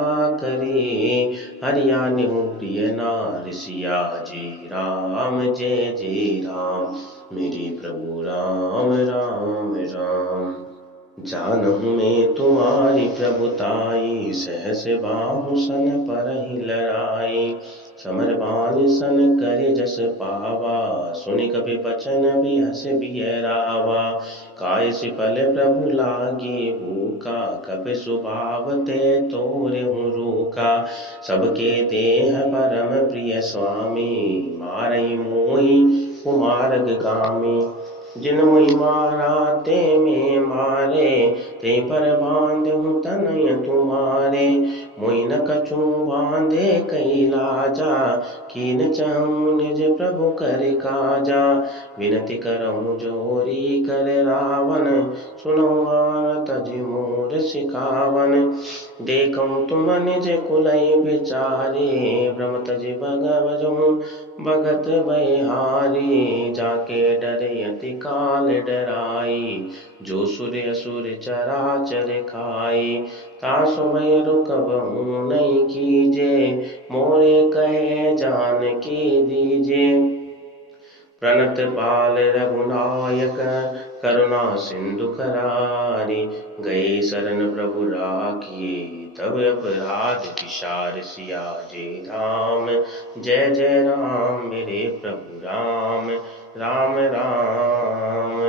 करी, हरियाणु प्रिय नार सिया जी राम, जय जय राम, मेरे प्रभु राम राम राम। जानहु मैं तुम्हारी प्रभुताई, सहस बाहु सन परहि लड़ाई, समर बाण सन करे जस पावा, सुनि कपि बचन बिहस बियरावा, काय सिपल प्रभु लागी भूखा, कपि स्वभाव ते तोरहु रूखा, सबके देह परम प्रिय स्वामी, मारहि मोहि कुमारग गामी, जिन मोहि मारा ते में मारे, ते पर बांधहु तनय तुम्हारे, मोहि न कछु बांधे कई लाजा, कीन चहु निज प्रभु कर काजा, विनती करहु जोरी कर रावण, सुनहु मान तज मोर सिखावन, देखहु तुम निज कुलहि विचारे, भ्रम तज भगवजहु भगत बहिहारी, जाके डरे अति काल डराई, जो सुर असुर चराचर खाई, तासु भय रुकबहु नहीं कीजे, मोरे कहे जानकी दीजे, प्रणत पाल रघुनायक, करुणा सिंधु करारी, गए शरण प्रभु राखिए, तब अपराध विसार सिया जी राम, जय जय राम मेरे प्रभु राम राम राम।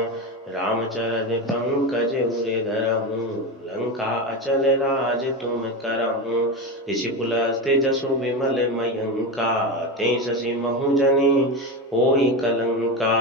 रामचरण पंकज उरे धरहु, लंका अचल राज तुम करहु, ऋषिकुल तेजसु विमल मयंका, ते शशि महु जनि होई कलंका,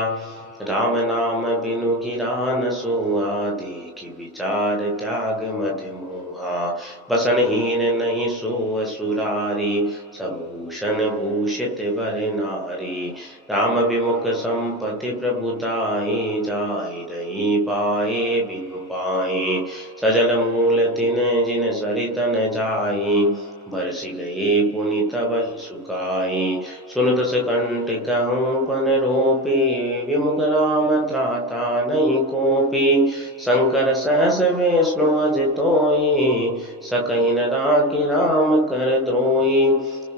राम नाम बिनु गिरा न सोआ, देखि विचार त्याग मति मोहा, बसनहीन नहीं सो सुरारी, सबभूषण भूषित बर नारी, राम विमुख संपत्ति प्रभुताई, जाहि रही पाए बिनु पाए, सजल मूल तिन जिन सरितन जाई, बरसि गए पुनि तबहि सुखाई, सुन दस कंठ कहूँ पन रोपी, विमुख राम त्राता नहीं कोपी, शंकर सहस विष्णु अज तोई, सकहि न राखि राम कर द्रोही,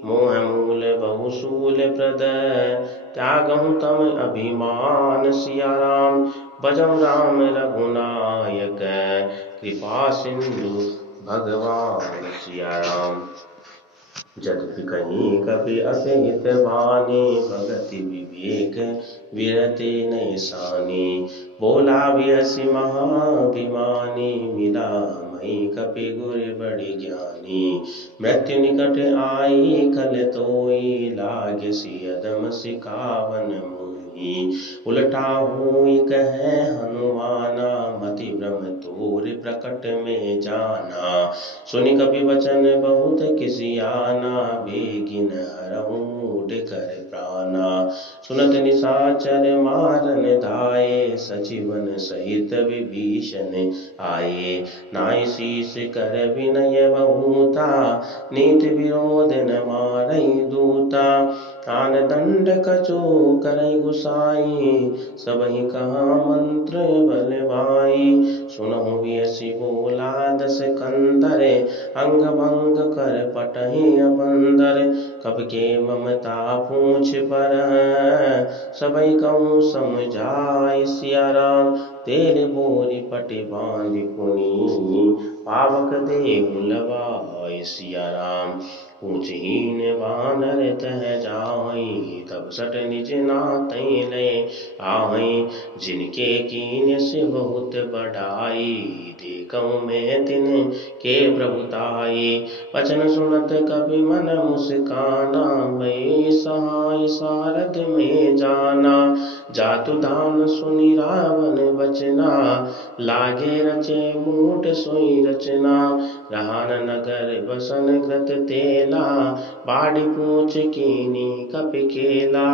मोह मूल बहुशूल प्रद, त्यागहु तम अभिमान सिया राम, भजम राम रघुनायक, कृपा सिंधु भगवान सिया राम। जदपि कहीं कभी असहित वाणी, भगति विवेक विरते नैसानी, बोला बियसि महाभिमानी, मिला मई कपि गुर बड़ि ज्ञानी, मृत्यु निकट आई खल तोई, लागे सियदम सिखावन मोही, उलटा हुई कहे हनुमाना, मति भ्रम तोर प्रकट में जाना, सुनि कपि वचन बहुत किसियाना, बेगिन हरहु मूढ़ कर प्राणा, सुनत निशाचर मारन धाये, सजीवन सहित विभीषण आए, नाई शीस कर विनय बहुता, नीति विरोध न मारई दूता, आन दंड कछु करई गुसाई, सबहि कहा मंत्र बलवाई, सुनहु बियसि बोला दस कंदर, अंग भंग कर पटहि अबंदर, कब के ममता पूछ पर, सबई कहूँ समझाय सिया राम, तेल बोरी पटि बांधि पुनि, पावक देहु लवाय सिया राम, ऊंचहीन वानर तह जाई, तब सट निज नातई ले आई, जिनके कीन से बहुत बढ़ाई, देखऊँ मैं तिन के प्रभुताई, वचन सुनत कभी मन मुस्काना, भई सहाय सारथ में जाना, जातु धान सुनि रावण बचना, लागे रचे मूढ़ सोई रचना, रहान नगर बसन कृत तेला, बाड़ी पूछ कीनी कपि केला,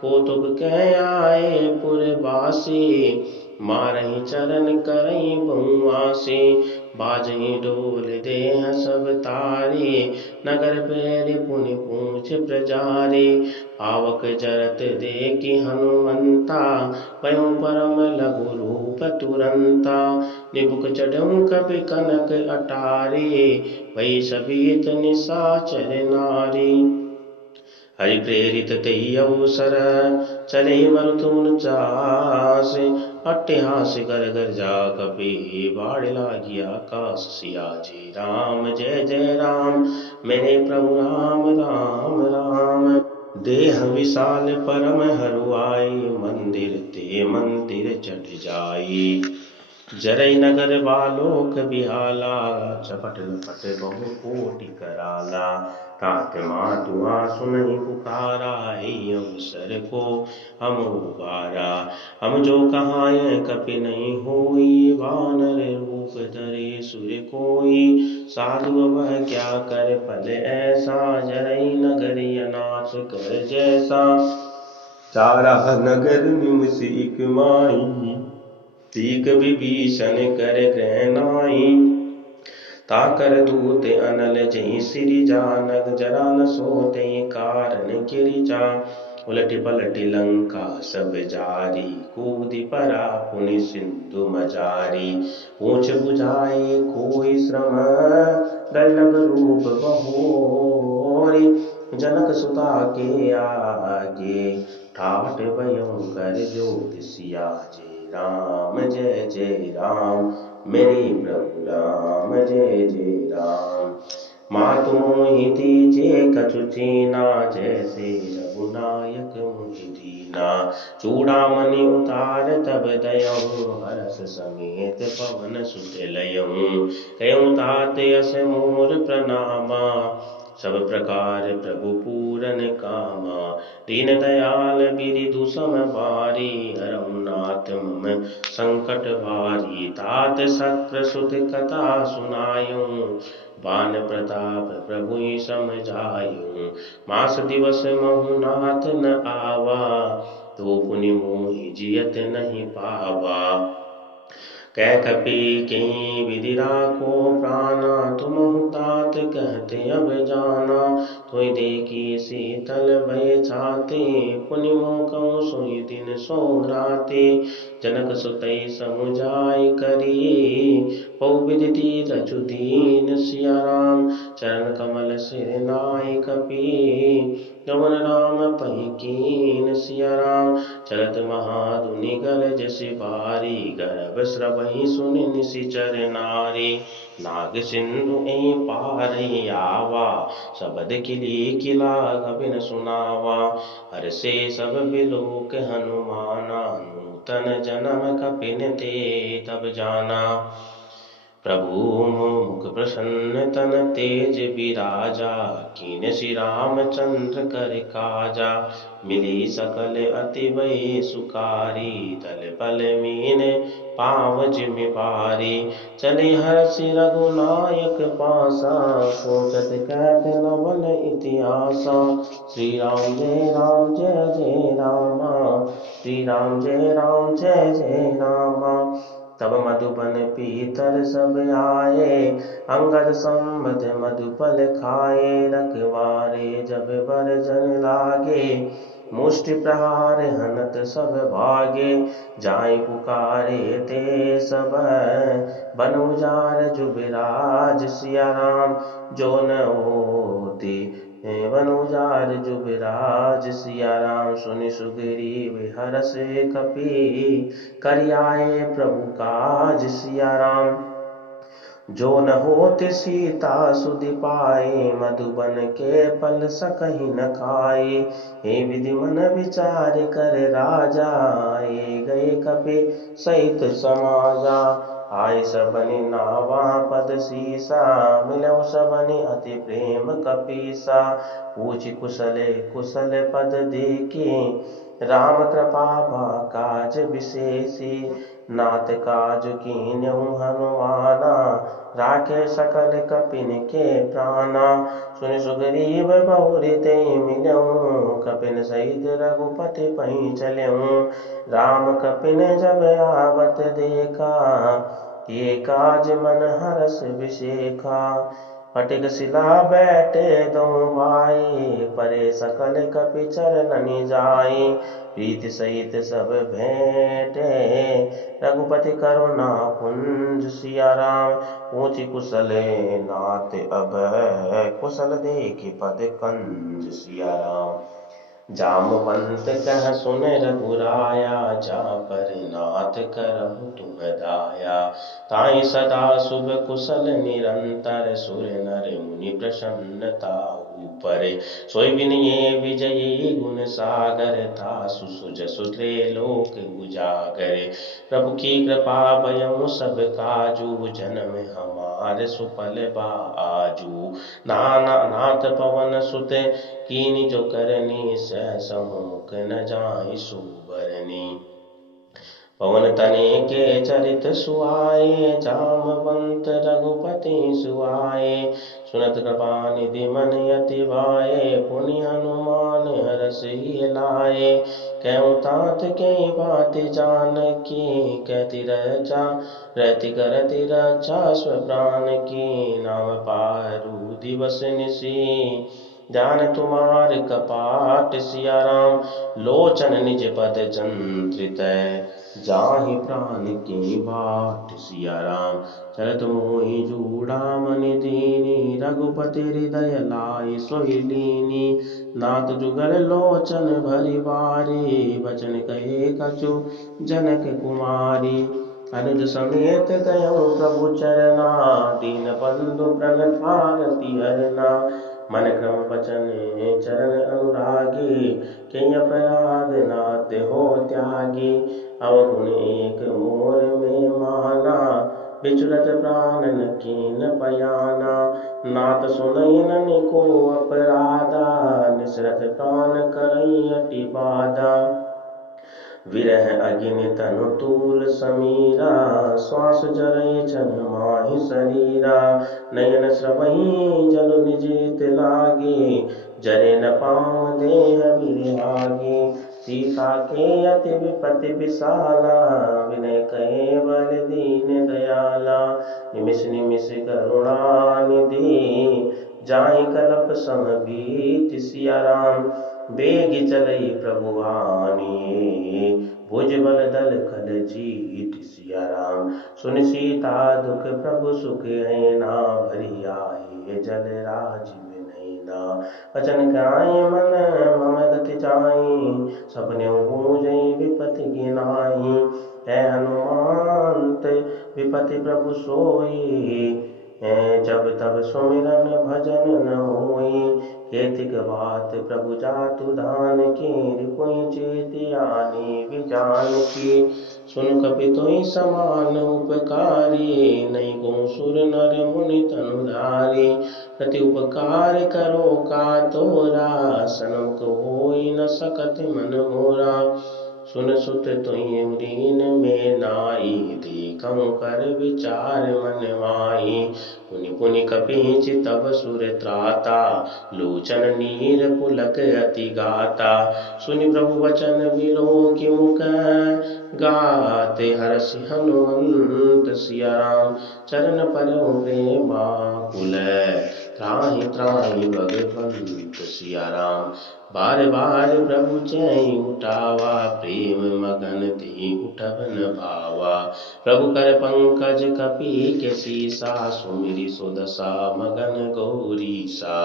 कौतुक कह आए पुरवासी, मारहि चरण करई बहुआसी, बाजही डोल देह सब तारी, नगर पैरि पुनि पूछ प्रजारी। आवक जरत देखि हनुमंता, भयो परम लघु रूप तुरंता। निबुक चढ़ऊ कपि कनक अटारी, भई सभीत निशाचर नारी। हरि प्रेरित तेहि अवसर, चले मरुत मुन चास। अट्टहास कर गर्जा कपि, बाढ़ लागी आकाश। सियाजी राम जय जय राम, मेरे प्रभु राम राम राम। देह विशाल परम हरुआई, मंदिर ते मंदिर चढ़ जाई। जरई नगर बालोक बिहाला, चपट लपट बहु कोटि कराला। तात मातु सुनहि पुकारा, हे अवसर को हम उबारा। हम जो कहाय कपि नहीं होई, वानर रूप धरे सुर कोई। साधु वह क्या कर फल ऐसा, जरई नगरी अनाथ कर जैसा। चारा नगर निमिष इक माही, तीक विभीषण कर ग्रह नाई। ताकर दूत अनल जहि सिरि जानक, जरा न सोते कारण गिरिजा। उलटि पलटि लंका सब जारी, कूदि परा पुनि सिंधु मजारी। पूछ बुझाए कोई श्रम, गल्लभ रूप बहोरी। जनक सुता के आगे, ठाठ भयो कर जोर। सियाजी राम जय जय राम, मेरे प्रभु राम जय जय राम। मातु मोहि दीजे कछु चीना, जैसे रघुनायक मुहि दीना। चूड़ामणि उतार तब दयऊँ, हरस समेत पवन सुत लयऊँ। कयऊँ तात यस मोर प्रणामा, सब प्रकार प्रभु पूरन कामा। दीन दयाल बिरिदु सम बारी, हरहु नाथ मम संकट भारी। तात सत्र सुत कथा सुनायूं, बान प्रताप प्रभु समझायूं। मास दिवस महु नाथ न आवा, तो पुनि मोहि जियत नहीं पावा। कह कपि कहीं विधि राखो प्राणा, तुमहु तात कहते अब जाना। तुहि देखी शीतल भय छाते, पुनि मोह कहूँ सोई दिन सो राते। जनक सुतई समुझाई करिए, बहु विधि रचु दीन सिया राम। चरण कमल सिर नाई कपि, गमन राम पहि कीन सिया राम। चलत महाधुनि गरज सिबारी, गर्भ स्रवहि सुनि निशिचर नारी। नाग सिंधु एहि पार आवा, शबद खिली खिला कपि न सुनावा। हर्षे सब बिलोक हनुमाना, नूतन जन्म कपिन ते तब जाना। प्रभु मुख प्रसन्न तन तेज बिराजा, कीन श्री रामचंद्र कर काजा। मिली सकल अति भय सुकारी, तल पल मीन पाव जिमि पारी। चले हर्षि रघुनायक पासा, सोचत कहत न बन इतिहासा। श्री राम जय जय रामा, श्री राम जय जय रामा। तब मधुबन पीतर सब आए, अंगद संबत मधुपल खाए। रखवारे जब बरजन लागे, मुष्टि प्रहार हनत सब भागे। जाय पुकारे ते सब, बन उजार जुबिराज सिया राम। जो न होती वन उजार जुबिराज सिया राम। सुनि सुग्रीव हरष कपि, करि आए प्रभु काज सिया राम। जो न होत सीता सुधि पाए, मधुबन के फल सकहि न खाए। हे विधि मन विचार कर राजा, आए गए कपि सहित समाजा। आय सबनि नावा पद सीसा, मिलऊ सबनि अति प्रेम कपीसा। पूछि कुशल पद देखी, राम कृपा भा काज विशेषी। नाथ काज कीन्हु हनुमाना, राखे सकल कपिन के प्राणा। सुनि सुग्रीव बहुरि ते मिलऊँ, कपिन सहित रघुपति पहि चलऊँ। राम कपिन जब आवत देखा, ये काज मन हरस विशेखा। फटिक शिला बैठे दो भाई, परे सकल कपि चरणनि जाई। प्रीति सहित सब भेंटे, रघुपति करुणा कुंज सिया राम। ऊंची कुशल नाथ अभय, कुशल देखि पद कंज सिया राम। जामवंत कह सुन रघुराया, जा पर नाथ करहु तुम दाया। ताहि सदा शुभ कुशल निरंतर, सुर नर मुनि प्रसन्नता ऊपर। सोई विनये विजयी गुण सागर, था सुसुज सुत्रे लोक उजागर। प्रभु की कृपा भयउ सब काजू, जन्म हमार सुफल बा आजू। नाथ पवन सुत कीनि जो करनी, सहस मुख न जाहि सुबरनी। पवन तनय के चरित सुहाए, जामवंत रघुपति सुहाए। सुनत कृपा निधि मन यति भाए, पुनि हनुमान हरषि लाए। कहूँ तात के बात जानकी, कहती रहती करती रक्षा स्वप्राण की। नाम पारु दिवस निशि, जान तुम्हार कपाट सिया राम। लोचन निज पद जंत्रित, जाहि प्राण की बाट सिया राम। चलत मोहि जूड़ा मनि दीनी, रघुपति हृदय लाइ सोई लीनी। नाथ जुगल लोचन भरि बारी, बचन कहे कछु जनक कुमारी। अनुज समेत गयो प्रभु चरना, दीन बंधु प्रणत आरती हरना। मन क्रम बचन चरण अनुरागी, के अपराध नाथ हो त्यागी। अवगुण एक मोर में माना, बिचरत प्राणन कीन बयाना। नाथ सुनई ननि को अपराधा, निसरत प्राण करई अति बाधा। विरह अग्नि तनु तूल समीरा, श्वास जरई छन माहि शरीरा। नयन स्रवहि जल निजित लागे, जरे न पाँव देह विरहागे। सीता के अति विपति विशाला, विनय कहे बल दीन दयाला। निमिष निमिष करुणा निधि, जाहि कल्प सम बीत सिया राम। बेग चलई प्रभु आनी, भुज बल दल खल जीत सिया राम। सुन सीता दुख प्रभु सुख हैना, भरी आए जल राज बिनैना। वचन गाय मन मम गति जाई, सपने बूझई विपति गिनाई। है हनुमंत विपति प्रभु सोई, जब तब सुमिरन भजन न होई। हेतिक बात प्रभु जातु धान की, रिपुई चेति आनी विजान की। सुन कपि तुहि समान उपकारी, नहीं को सुर नर मुनि तनुधारी। प्रति उपकार करो का तोरा, सनमुख होई न सकत मन मोरा। सुन सुत तुहि दीन में नाई, देखऊँ कर विचार मन माही। पुनि पुनि कपि तब सुर त्राता, लोचन नीर पुलक अति गाता। सुनि प्रभु वचन बिलोकि मुख, गाते हरषि हनुमंत सिया राम। चरण परउ प्रेमाकुल, त्राहि त्राहि भगवंत सिया राम। बार बार प्रभु चै उठावा, प्रेम मगन ते उठब न भावा। प्रभु कर पंकज कपि के सीसा, सुमिरि सुदशा मगन गौरीसा।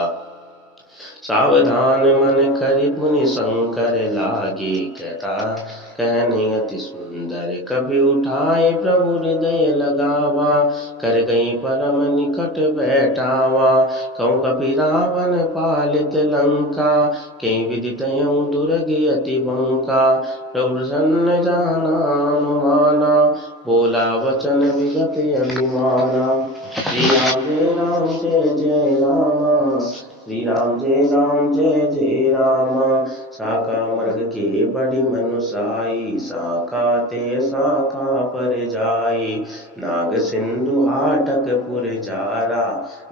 सावधान मन करि पुनि शंकर लागे, कहने अति सुंदर कपि उठाए। प्रभु हृदय लगावा, कर गई परम निकट बैठावा। कहूँ कपि रावण पालित लंका, कई विदित दुर्ग अति बंका। प्रभु प्रसन्न जाना अनुमाना, बोला वचन विगत अभिमाना। श्री राम जय जय राम, श्री राम जय जय राम। साका मृग के बड़ी मनुसाई, साका ते साका पर जाई। नाग सिंधु हाटक पुर जारा,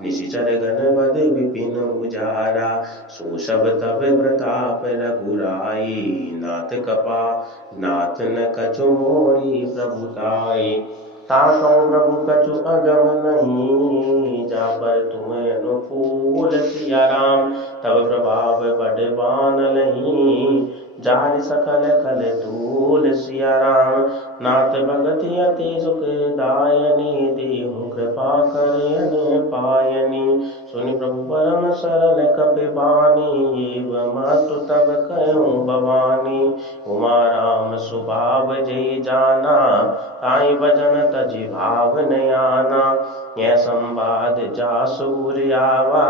निशिचर गण बद विपिन उजारा। सो सब तब प्रताप रघुराई, नाथ न कछु मोरी प्रभुताई। ताकौ प्रभु कछु अगम नहीं, जा पर तुम अनुकूल सिया राम। तब प्रभाव बड़ बान नहीं, जारि सकल खल तूल सिया राम। नाथ भगत अति सुख दायनी, देहु कृपा करन पायनी। सुनि प्रभु परम सरल कपि बानी, एव मत तब कहूँ भवानी। उमा राम सुभाव जय जाना, ताई भजन तजि भाव न आना। यह संवाद जासुर आवा,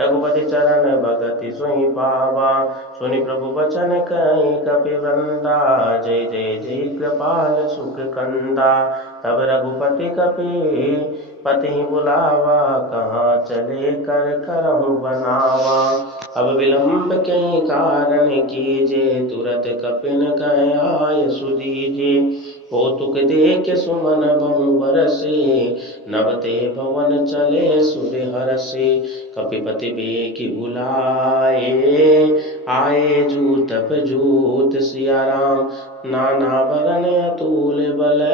रघुपति चरण भगति सोई पावा। सुनि प्रभु बचन कहि कपि वृंदा, जय जय जय कृपाल सुख कंदा। तब रघुपति कपि पति बुलावा, कहाँ चले कर करहु बनावा। अब विलंब के कारण कीजे, तुरत कपिन कह आय सुदीजे। कौतुक देख सुमन बहु बरसे, नवते भवन चले सुर हरसे। कपिपति बेगी बुलाए, आए जूतप जूत सिया राम। नाना बरन अतुल बल,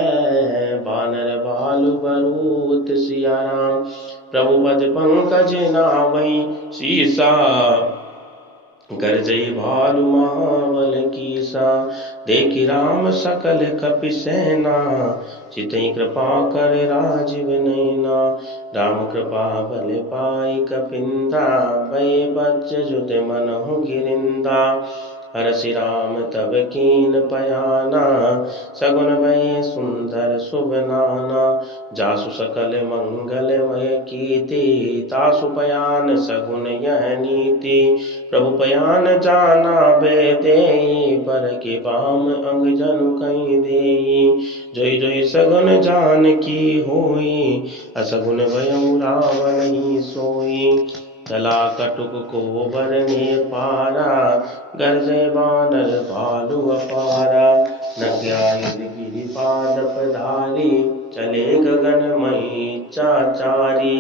बानर भालु बरूत सिया राम। प्रभु पद पंकज नावै सीसा, गरजई भालु महाबल कीसा। देखि राम सकल कपि सेना, चितई कृपा कर राजीव नैना। राम कृपा बल पाई कपिंदा, भय बच जुत मनहु गिरिंदा। हरसि राम तब कीन पयाना, सगुन भय सुंदर शुभ नाना। जासु सकल मंगलमय कीर्ति, तासु पयान सगुन यह नीति। प्रभु पयान जाना बेदेई, पर के बाम अंग जनु कहीं देई। जोई जोई सगुन जान की होई, असगुन भयउ रावण ही सोई। चला कटुक को बरने पारा, गरजे बानर भालु अपारा। न ज्ञायुध गिरिपाद पधारी, चले गगन मही चाचारी।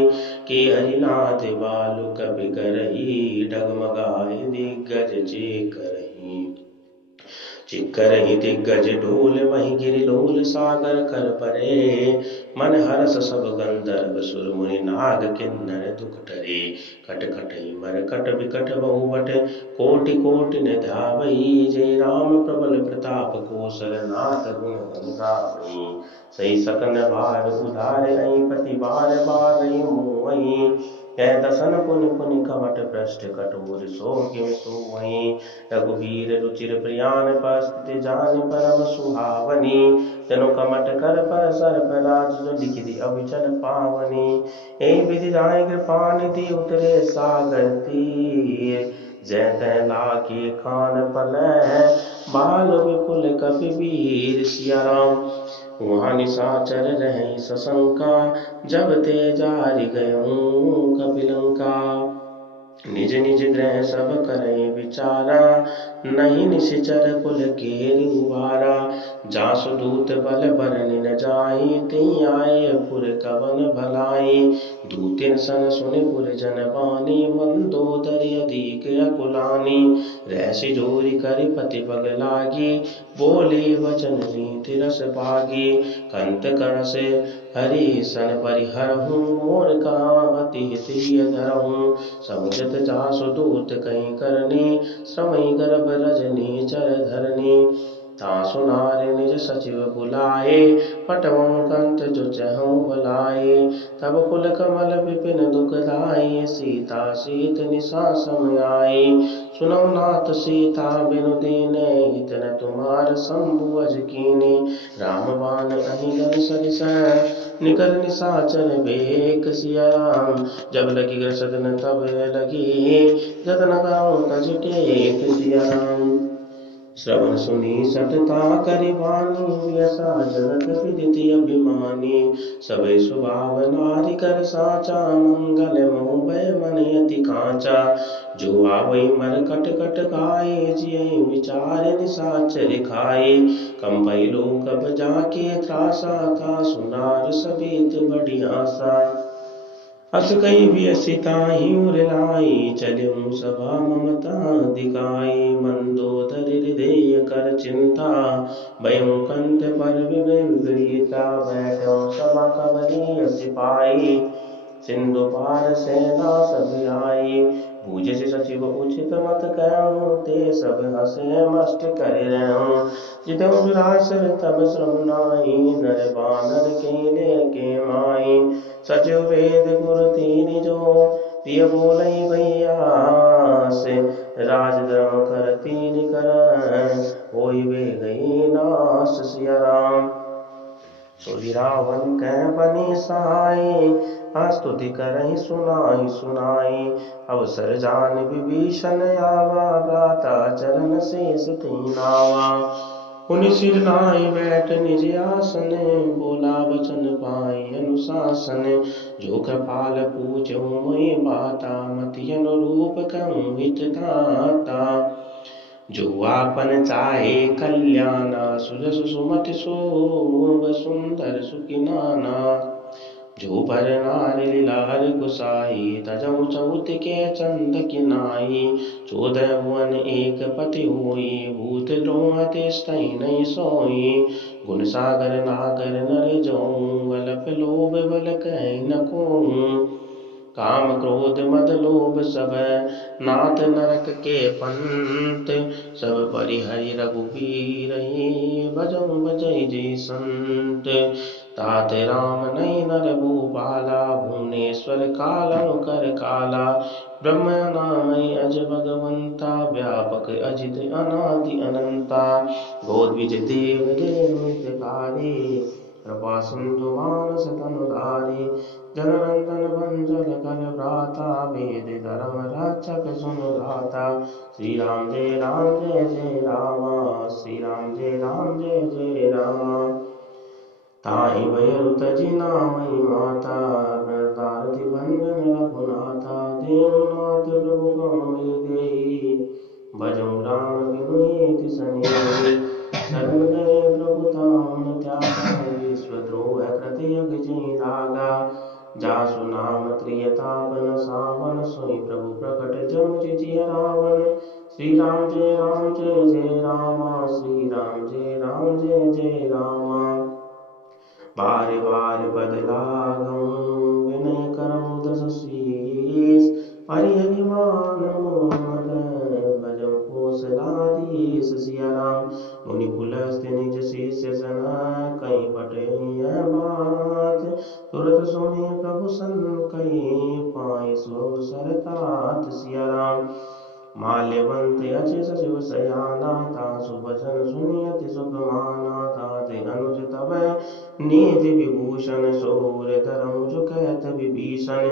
के हरिनाथ बालु कपि करही, डगमगाए दिग्गज जे करही। चिक्करहि दिग्गज ढोल, वहीं गिरिलोल सागर कर परे। मन हरस सब गंधर्व सुर मुनि, नाग किन्नर दुख टरे। कट कटहि मरकट बिकट बहु बट, कोटि कोटि न धावई। जय राम प्रबल प्रताप, कोसर नाथ गुण गावई। सही सकन भार उधारे, पति बार बार मोहि। कह दसन पुनि पुनि कवट पृष्ठ, कटोर सो किम सोई। रघुबीर रुचिर प्रियान, पस्ति जान परम सुहावनी। जनु कमट कर पर सर्प राज, जो लिखि अविचल पावनी। ए विधि जाय कृपा निधि, उतरे सागर तीर। जय तै लागी खान पलय, बाल विपुल कपि वीर सिया राम। वहाँ निशाचर रहे सशंका, जब ते जारि गयऊँ कपिलंका। निज निज गृह सब करे विचारा, नहीं निशिचर कुल केरि उबारा। जासु दूत बल बरनि न जाहि, तिहि आए पुर कवन भलाई। दूतिन सन सुनि पुर जन बानी, मंदोदरि अधिक अकुलानी। रहसि जोरि करि पति पग लागी, बोले वचन नीति रस पागी। कंत कणस हरि सन परिहरहु, मोर कहाँ अति हित धरहु। समुझत जासु दूत कहीं करनी, समय गर्भ रजनी चर धरनी। तासु नारि निज सचिव बुलाए, पटवं कंत जो चहु बुलाए। तब कुल कमल विपिन दुखदाई, सीता सीत निशा सम आई। सुनौ नाथ सीता बिनु दीने, इतन तुम्हार शंभु अज कीने। राम बाण अहि धन सरिस, निकल निशाचर बेक सिया राम। जब लगी ग्रसदन तब लगी, जतन गाँव तज टेक सिया राम। श्रवण सुनी सतता करि वाणी, यसा जनक विदिति अभिमानी। सबे स्वभाव नारि कर साचा, मंगल मोह भय मन अति कांचा। जो आवै मर कट कट गाए, जियहि विचार निशाचर खाए। कंपै लोक अब जाके त्रासा, तासु नार समेत बड़ी आशा। अस कई व्यसिताहि उर लाई, चलऊँ सभा ममता दिखाई। मंदोदरि हृदय कर चिंता, भयऊँ कंत पर विपरीता। बैठऊँ रामा कवरीय सिपाही, सिंधु पार सेना सब आई। बूझे से सचिव उचित मत कहूँ, ते सब हसे मस्त कर रहूँ। जितम विलासर तब श्रम नाई, नर बानर के लेके माई। सचिव वेद गुरु तीन जो, प्रिय बोलई भैयास। राज धर्म कर तीन कर, होई वे गई नाश। सिया राम सोई रावण कह बनी सहाय, स्तुति करहि सुनाई सुनाई। अवसर जान विभीषण आवा, भ्राता चरण शेष तीनावा। पुनि सिर नाहि बैठ निज आसन, बोला वचन पाई अनुशासन। जो कृपाल पूछहु मैं बाता, मति अनुरूप कहूँ हित दाता। जो आपन चाहे कल्याणा, सुजस सुमति शोभ सुंदर सुखी नाना। जो पर नार लीलार गुसाई, तजौ चौत के चंद किनाई। 14 भुवन एक पति होई, भूत द्रोह तिष्ठइ नहीं सोई। गुण सागर नागर नर जोऊ, अल्प लोभ बल कह न कोऊ। काम क्रोध मद लोभ सब, नाथ नरक के पंत। सब परिहरि रघुबीर, भजऊ भजई जी संत। तात राम नहीं नर भूपाला, भुवनेश्वर कालौ कर काला। ब्रह्म नामय अज भगवंता, व्यापक अजित अनादि अनंता। गोद विज देव देवकारी, कृपा सिंधु मानस तनुधारी। जननंदन भंजन कर भ्राता, वेद धर्म रक्षक सुनु गाथा। श्री राम जय रामा, श्री राम जय जय रामा। ताहि भयरु तजि नामहि माता, दारति भंजन रघुनाथा। देवनाथ प्रभु गौर देहि, भजऊ राम बिनु हेति सनेहि। शरण गए प्रभु तान त्यागा, विश्वद्रोह कृति यज्ञ जि लागा। जासु नाम त्रियतापन सावन, सोई प्रभु प्रकट जम जिय रावण। श्री राम जय जय रामा, श्री राम जय जय रामा। बार बार पद लागऊं, विनय करऊं दस शीस। परिहरि मान मोहन, भजऊ कौशलाधीश। सिया राम मुनि पुलस्त्य निज शिष्य सन, कहीं पठई बात। तुरत सुनि प्रभु सन्मुखई, पाई सो सरतात। सिया राम माल्यवंत अचि सचिव सयाना, तासु बचन सुनि अति सुख माना। ताते अनुज तब नीति विभूषण, शौर धर्म जो कहत विभीषण।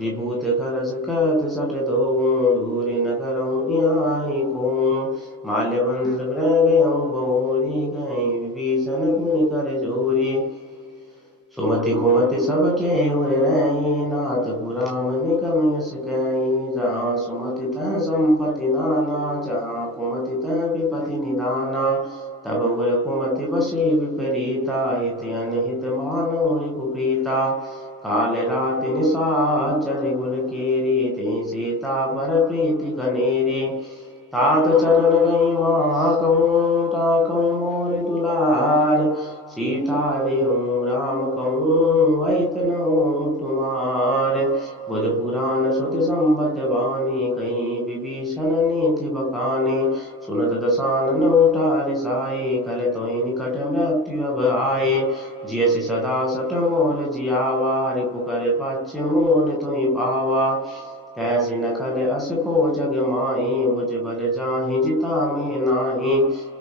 विभूत खरस कहत सठ धोऊं, दूरी न करऊं न्याय कोऊं। माल्यवंत ग्रह गयऊं बहोरी, गए विभीषण पुनि कर जोरी। सुमति कुमति सब केहु रही, नाथ पुराण निगम यस कही। जहाँ सुमति तह संपत्ति नाना, जहाँ कुमति तह विपत्ति निदाना। तब उर कुमति बसी विपरीता, हित अनहित मानव रिपुप्रीता। काल रात निशाचर गुल केरी, ते सीता पर प्रीति कनेरी। तात चरण गई वहाँ कहूँ, राखऊं मोर दुलार। सीता देहूँ राम कहूँ, अहित न होऊं तुम्हार। बुध पुराण श्रुति संबद्ध वाणी, कहीं विभीषण नीति बखानी। सुनत दसानन उठा रिसाई, कल तोहि निकट मृत्यु अब आए। जियसि सदा सठ मोर जियावा, रिपु कर पक्ष मोर तोहि पावा। ऐसी नखल अस को जग माही, भुज बल जाहि जिता में नाही।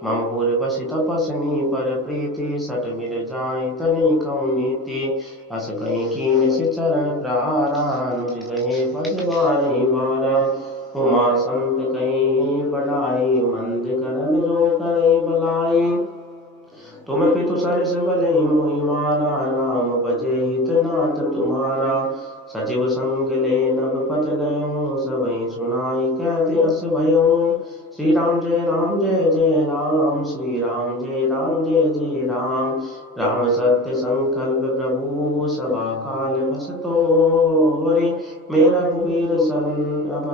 मम पुर बसि तपस्नी पर प्रीति, सठ मिल जाहि तनि कहूँ नीति। अस कहीं कीन सि चरण प्रहारा, अनुज कहे पद बारहि बारा। उमा संत कहीं बढ़ाई, मंद करन जो करे भलाई। तुम पितु सरस भले मोहि मारा, राम भजे हित नाथ तुम्हारा। सचिव संग ले नभ पथ गयऊं, सबहि सुनाई कहते अस भयऊं। श्री राम जय जय राम, श्री राम जय जय राम। राम सत्य संकल्प प्रभु, सभा काल बस तोरि। मेरा रघुबीर शरण अब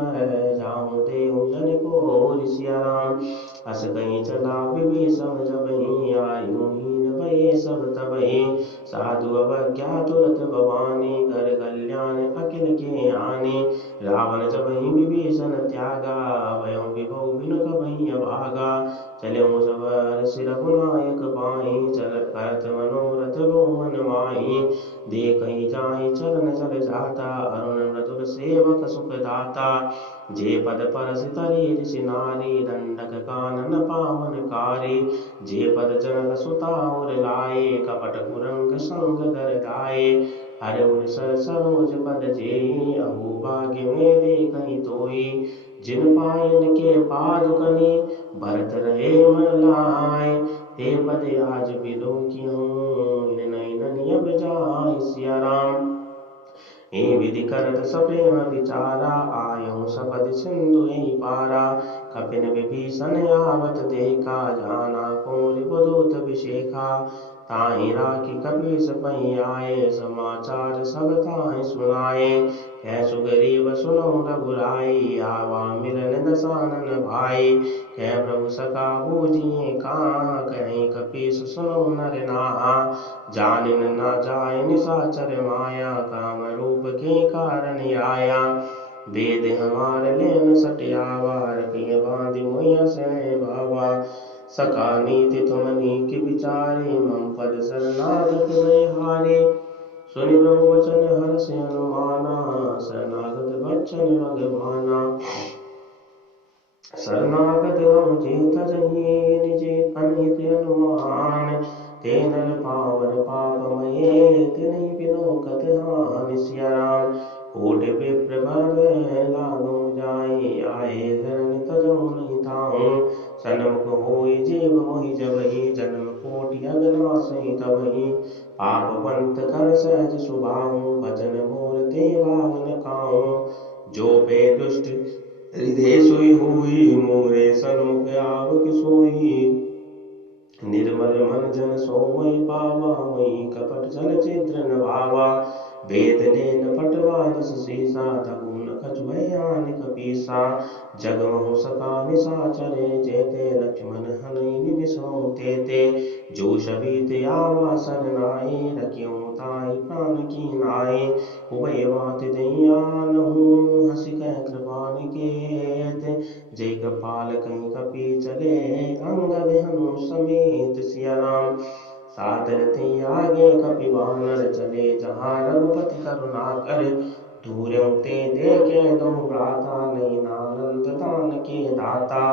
जाऊं, देहु जन को। सिया राम अस कहीं चला विभीषण, जब ही आयु हीन भये सब तबहि। साधु अवज्ञा तुरत भवानी, कर कल्याण अखिल के आनी। रावण जबहि विभीषण त्यागा, भयउ विभव बिनु तबहि अभागा। चलऊ सबर सिर रघुनायक पाहि, चल करत मनोरथ रोमन माहि। देखहि जाहि चरण जल जाता, अरुण मृदुल सेवक सुख दाता। जे पद परस तरी ऋषि नारी, दंडक कानन पावन कारी। जे पद जनक सुता उर लाए, कपट कुरंग संग दर दाए। हर उर सर सरोज पद जेहि, अहो भाग्य में देखहि तोई। जिन पायन के पादुकनि, भरत रहे मन लाए। ते पद आज बिलोकिहूँ, इन नैनन अब जाहि। सिया राम ए विधि करत सप्रेम विचारा, आयऊ सपदि सिंधु एहि पारा। कपिन विभीषण आवत देखा, जाना को रिपुदूत विशेखा। ताहि राखी कपीस पहि आए, समाचार सब ताहि सुनाए। कह सुग्रीव सुनौ रघुराई, आवा मिलन दसानन भाई। कह प्रभु सखा बूझिए कहाँ, कहीं कपीस सुनौ नर नाहा। जानिन न जाय निशाचर माया, काम रूप के कारण आया। वेद हमार लेन सटियावा, रखिए बाँधि मोहिया सह भावा। सका नीति तुम नीक विचारे, मम पद शरणागत हारे। सुनि प्रभु वचन हर्ष अनुमाना, शरणागत बच्चन भगवाना। शरणागत हम जेत जहिए, निजे अनित अनुमान। ते नर पावन पापमये, तिन्हि बिलोकत हानि। सिया राम कोटि विप्र भय लागू जाई, आए शरण तजौ नहीं ताऊँ। सन्मुख होय जीव मोहि जबहि, जन्म कोटि अगनासि तबहि। पाप पंथ कर सहज सुभाऊ, भजन मोर ते भावन खाऊँ। जो पे दुष्ट हृदय सोई हुई, मोरे सन्मुख आवक सोई। निर्मल मन जन सोई पावा, वही कपट छल छिद्र न भावा। वेद लेन पटवा दस सीसा, तबु न कछु भयानि कपीसा। जग महु सका निशाचरे, जेते लक्ष्मण हनि निसो तेते। जो शबीत आवा सरनाई, रखियो ताहि प्राण की नाई। उभय मात दहियानहु, हँसि कह कृपा निकेत। जय कृपाल कहीं कपी चले, अंगद हनु समेत। सिया राम सादर ते आगे कपिवानर, चले जहाँ रघुपति करुणाकर। दूरऊ ते देखे दो भ्राता, नहीं नानंद दान के दाता।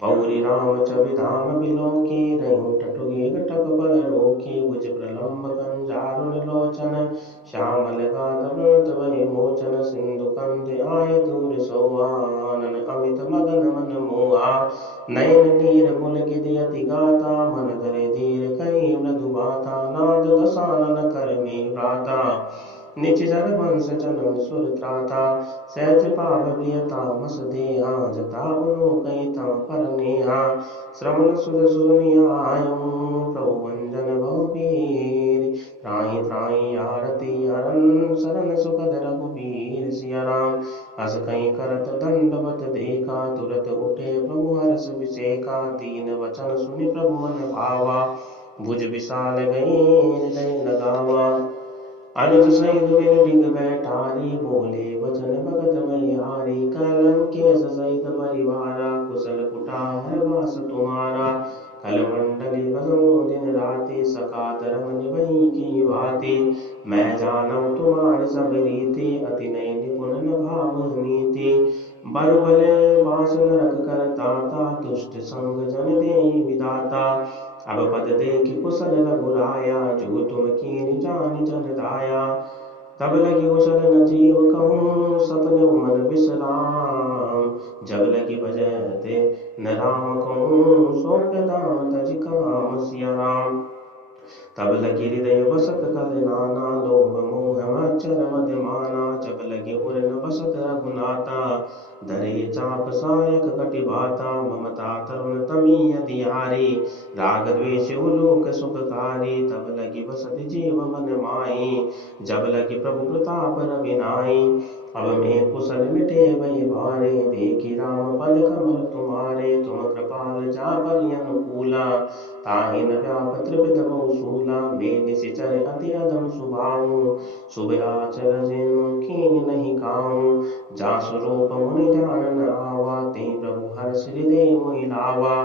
पौरि राम छवि धाम बिलोके, रहियो टटुगे कटक पर रोके। भुज प्रलम्ब कंजारुण लोचन, श्यामल गात्र प्रणत भय मोचन। सिंधु कंध आय दूर सोआ, आनन अमित मदन मन मोहा। नयन नीर पुलकित अति गाता, मन करे धीर कहि मृदु बाता। नाद दसानन कर में भ्राता, निज जन वंश जनम सुर त्राता। सहज पाव प्रियता मस देहा, जता उनो कहिता पर नेहा। श्रवण सुध सुनि आयऊ, प्रभु भंजन बहुबीर। त्राहि त्राहि आरती हरन, शरण सुखद रघुबीर। सिया राम अस कहीं करत दंडवत देखा, तुरत उठे प्रभु हर्ष विसेखा। दीन वचन सुनि प्रभु मन भावा, भुज विशाल गई हृदय लगावा। अनुज सहित बिन डिग बैठारी, बोले वचन भगत बलिहारी। कलंकेश सहित परिवारा, कुशल कुटार वास तुम्हारा। कल मंडली बसमु दिन राति, सका धर्म निभई की भांति। मैं जानऊ तुम्हारी सब रीति, अति नय निपुण न भाव नीति। बरुबल बास नरक कर ताता, दुष्ट संग जन देहि विधाता। अब पद देखि कुशल रघुराया, जो तुम कीन्हि जानि जन दाया। तब लगी कुशल न जीव कहूँ, सपने मन विश्राम। जब लगी बजते न राम कहूँ, सो दाम तज काम। सिया राम तब लगी हृदय बसत कल नाना, लोभ मोह मच्छर मद माना। जब लगी उर न बसत रघुनाथा, धरे चाप सायक कटिबाता ममता तरुण तमी अधियारी राग द्वेष उलोक सुखकारी तब लगी बसत जीव मन माई जब लगी प्रभु प्रताप रविनाई अब मैं कुशल मिटे वही भारे देखी राम पद कमल तुम्हारे तुम कृपाल जा बलि अनुकूला ताहि न व्याप त्रिविध बहुसूला मैं निशिचर अति अधम सुभाऊ शुभ आचर जिन कीन नहीं काऊं जा स्वरूप मुनि ध्यान न आवा ते प्रभु हर्ष हृदय मोहि लावा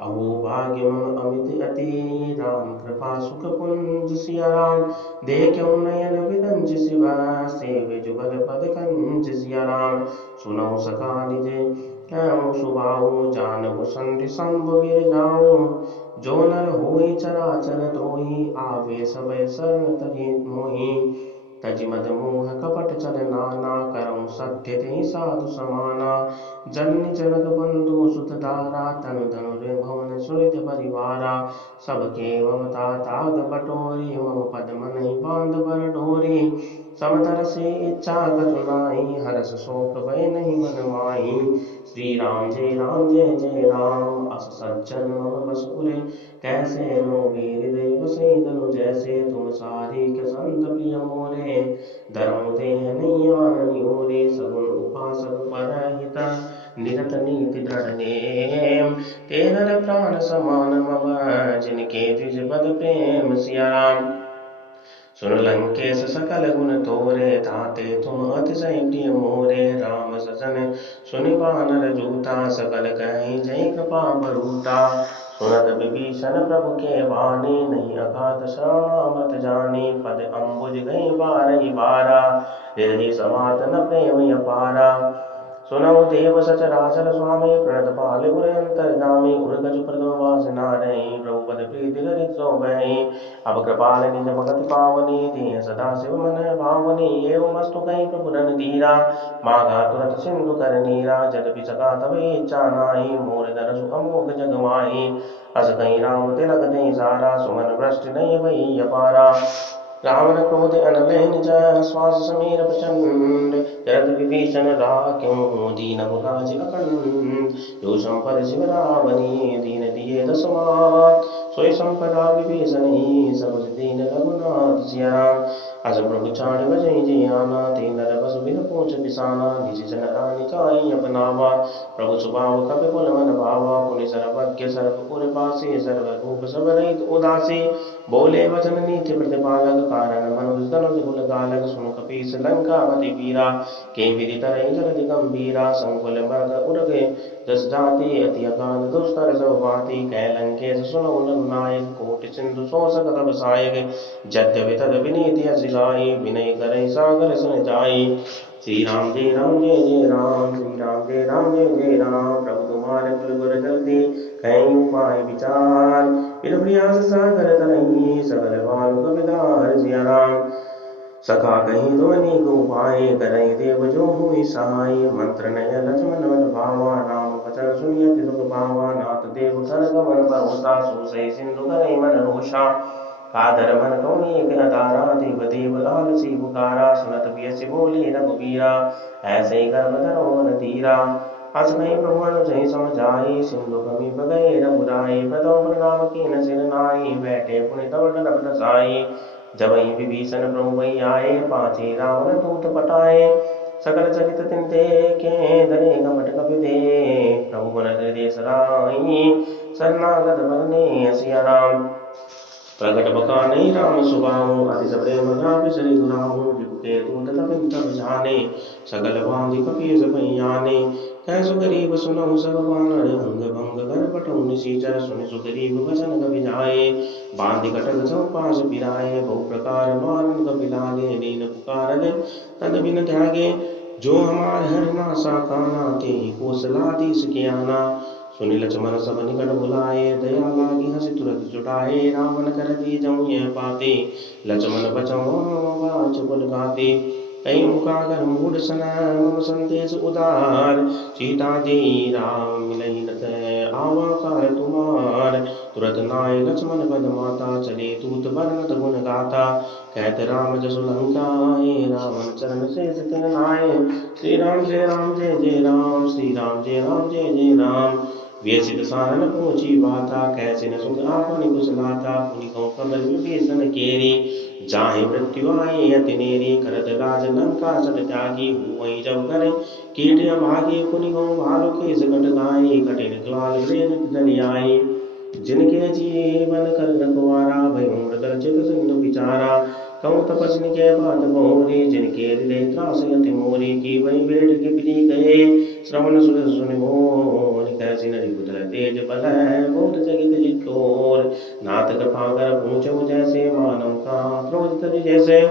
अहो भाग्य मम अमित अति राम कृपा सुख पुंज सिया राम देखो नयन विरंज शिवा सेव जुगल पद कंज सिया राम सुनो सका निज सुबाऊ जानहु संधि संभ गिर जाऊं जो नर होई चराचर तोहि आवे सब शरण तहि मोहि तजि मद मोह कपट चल नाना करऊं सत्य ते साधु समाना जननी जनक बंधु सुत दारा तनु धनु रे भवन सुनित परिवारा सबके ममता ताग बटोरी मम पद मन बांध बर डोरी समदर से इच्छा करुणाई हरस शोक भय नहीं मन माही श्री राम जय जय राम अस सज्जन मम बस पुरे कैसे लोगे हृदय बसे धनु जैसे तुम सारी के संत प्रिय मोरे धर्म देह नहीं आननि ओरे सगुण उपासक परहित निरत नीति दृढ़ नेम तेरर प्राण समान मम जिनके द्विज पद प्रेम सिया राम सुन लंकेश सकल गुण तोरे ताते तुम अतिशय प्रिय मोरे राम सजन सुनि वानर जूता सकल कहीं जय कृपा बरूता सुनत विभीषण प्रभु के वाणी नहीं अगाध श्रावत जानी पद अम्बुज गई बारही बारा हृदय समात न प्रेम अपारा सुनौ देव सचराचर स्वामी प्रणत पाल उर अंतर्गामी उर्गज प्रथम वास नारही प्रभु पद प्रीति ललित सो बहि अब कृपाल निज भगति पावनी दीन सदा शिव मन भावनी एवं मस्तु कहीं प्रभु रन धीरा मागा तुरत सिंधु कर नीरा जदपि सका तब इच्छा नाहि मोर दरसु अमोघ जग माही अस कहीं राम तिलक दे सारा सुमन भ्रष्ट नहीं वही अपारा रावण क्रोध अनलय निज श्वास समीर प्रचंड जरद विभीषण राख्यों दीन राज अखंड जो संपद शिव रावणी दीन दिए दसमात सोई संपदा विभीषणी सब दीन रघुनाथ सिया अस प्रभु चाण बजई जय आना ते नर बस बिन पूछ बिसाना निज जन रानी काई अपनावा प्रभु सुभाव कपि कुल मन भावा पुनि सर्वज्ञ सर्वपुर पासे सर्वभूप सब रहित उदासी बोले वचन नीति प्रतिपालक कारण मनुज तनुज गुण गालक सुन कपीस लंकावती वीरा के विधि तरहि जलधि गंभीरा संकुल मर्द उर्गे जस जाति अति अगाध दुष्कर सब भांति कै लंकेश सुनो नायक कोटि सिंधु शोषक तब सायक यद्यपि तद विनीति अस गाई विनय करहि सागर सुन जाई श्री राम जय जय राम श्री राम जय जय राम प्रभु तुम्हारे कुल गुर जल्दी कहीं उपाय विचार फिर प्रयास सागर तरही सकल भानु कविदार सिया राम सखा कहीं ध्वनि को पाए करई देव जो हुई सहाय मंत्र नय लक्ष्मण मन भावा राम वचन सुनियति सुख पावा नाथ देव कर गमन पर्वता सुसई सिंधु करई मन रोषा कादर मन कौनी एक अदारा देव देव लाल सी पुकारा सुनत बियसि बोले रघुबीरा ऐसे ही गर्भ धरो न तीरा अस कहीं प्रभु जय समझाई सिंधु कवि बगै रघुराई प्रथम प्रणाम कीन सिर नाई बैठे पुनि तव डरब साई जब विभीषण प्रभु वही आए पाछे रावण दूत पटाए सकल चरित तिनते के धरे कपट कपि दे प्रभु गुण हृदय सराई शरणागत बरने सिया राम प्रगट बखाने राम सुबाहु अति प्रेम जाप श्री दुराहु रिपुके दूत कपिन तब जाने सकल भांति कपि सपयाने कैसु गरीब सुनहु सब वानर अंग भंग कर पटौ निशीचर सुनि सुगरीब वचन कपि जाए बांधि कटक चौपास पिराए बहु प्रकार मारन कपि लागे दीन पुकारले तद बिन त्यागे जो हमार हर नासा काना ते कौशलाधीश के आना सुनि लक्ष्मण सब निकट बुलाए दया लागी हंसी तुरत जुटाए रावण कर दी जऊँ यह पाते लक्ष्मण बचाओ वाच बोल गाते कई मुखागर मूड सना मम संदेश उदार सीता दे राम मिलई रत आवा कार तुम्हार। तुरत नाय लक्ष्मण पद माता, चले दूत वर्णत गुण गाता। कहत राम जसु लंकाए, रावण चरण शेष तिन नाय। श्री राम जय राम जय जय राम, श्री राम जय राम जय जय राम। व्यसित सारन पहुंची बाता, कैसे न सुख आपनि कुशलाता। पुनि कहूँ कबल विभीषण केरी, जाहि मृत्यु आई अति नेरी। करत राज लंका सट त्यागी, हुई जब करे कीट अभागे। पुनि कहूँ भालु केस कट गाई, कठिन काल प्रेरित जन आई। जिनके जीवन कर रखवारा, भय मृदल चित सिंधु विचारा। कहूँ तपस्वी के बात बहुरी, जिनके हृदय त्रास यति मोरी। की वही बेट के प्रिय कहे, श्रवण सुनि मोर। कैसी नरी पुत्र तेज बल, बहुत जगित जितोर। नाथ कृपा कर पूछो जैसे, मानव का क्रोध तरि जैसे।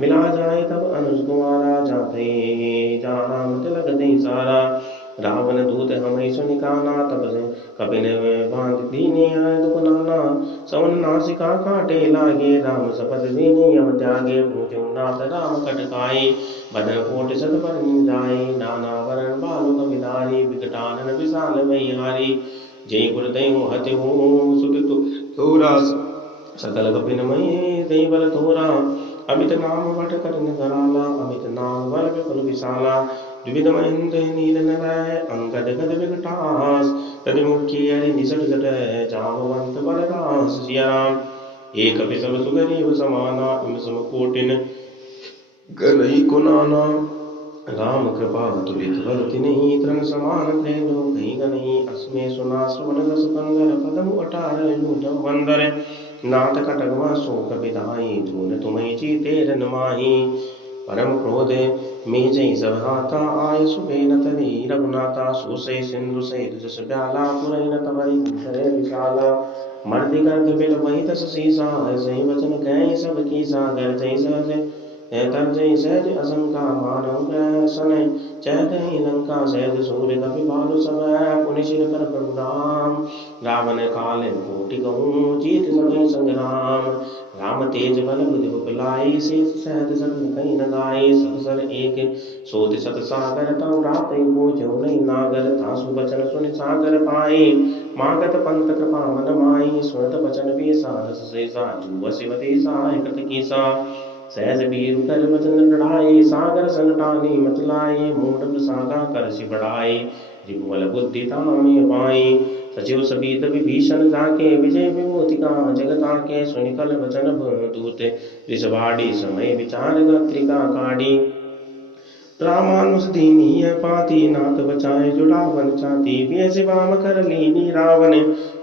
मिला जाए तब अनुज कुमारा, जाते जहाँ मत लगते सारा। रावण दूत हमें सुनि काना, तब से कपिन बांध दीने आए दुख नाना। सवन नासिका काटे लागे, राम शपथ दीने यम त्यागे। पूछो नाथ राम कटकाई, बदन कोट सत पर जाई। नाना वरण बालु कपिधारी, विकटानन विशाल भैहारी। जय गुरुदेव हते हो सुत थोरा, सकल कपिन मई दई बल थोरा। अमित नाम वट कर कराला, अमित नाम बल विपुल विशाला। द्विविध महेंद्र नील नलय, अंगद गद विकटास। तदि मुख्य हरि निसट जट, जामवंत बलरास। सिया राम एक कपि सब सुग्रीव समाना, इम सम कोटिन गनई को नाना। राम कृपा तुलित बल तिन्हि, तृण समान थे लोकहि गनहि। अस्मे सुना श्रवण रस कंदर, पदम अठारह लूट बंदर। नाथ कटक शोक विदाई, धून तुम्हें जीते रन माही। परम क्रोध में जय सब हाथा, आय सुबेन तरी रघुनाथा। सुसे सिंधु सहित जस प्याला, पुरैन तबई धरे विशाला। मर्दि गर्ग बिल वही तस सीसा, सही वचन कह सब की सागर। जय सहज तर जय सहज असंका, मानव सन चैतहि लंका। सहज सूर्य कपि भालु सब, पुनि सिर पर प्रभु राम। रावण काल कोटि कहूँ, जीत सके संग्राम। राम तेज बल बुद्धि उपलाई, शेष सहज सकल कहीं न गाई। सर एक सोत सत सागर, तव रात पूजो नहीं नागर। तासु बचन सुनि सागर पाई, मागत पंत कृपा मन माई। सुनत बचन बेसा शेषा, जुव शिव देसा कृत कीसा। सहज बीरु कर वचन लड़ाई, सागर सन टानी मत लाई। मूढ़ सागा कर सि बढ़ाई, रिपुबल बुद्धि तामे पाई। सचिव सबित विभीषण जाके, विजय विभूति का जगता के। सुनि कल वचन दूत वृषभाडि, समय विचार गत्रिका काढ़ी। रामानुज दीनी पाती, नाथ बचाए जुड़ावन चाती। पिय वाम कर लीनी रावण,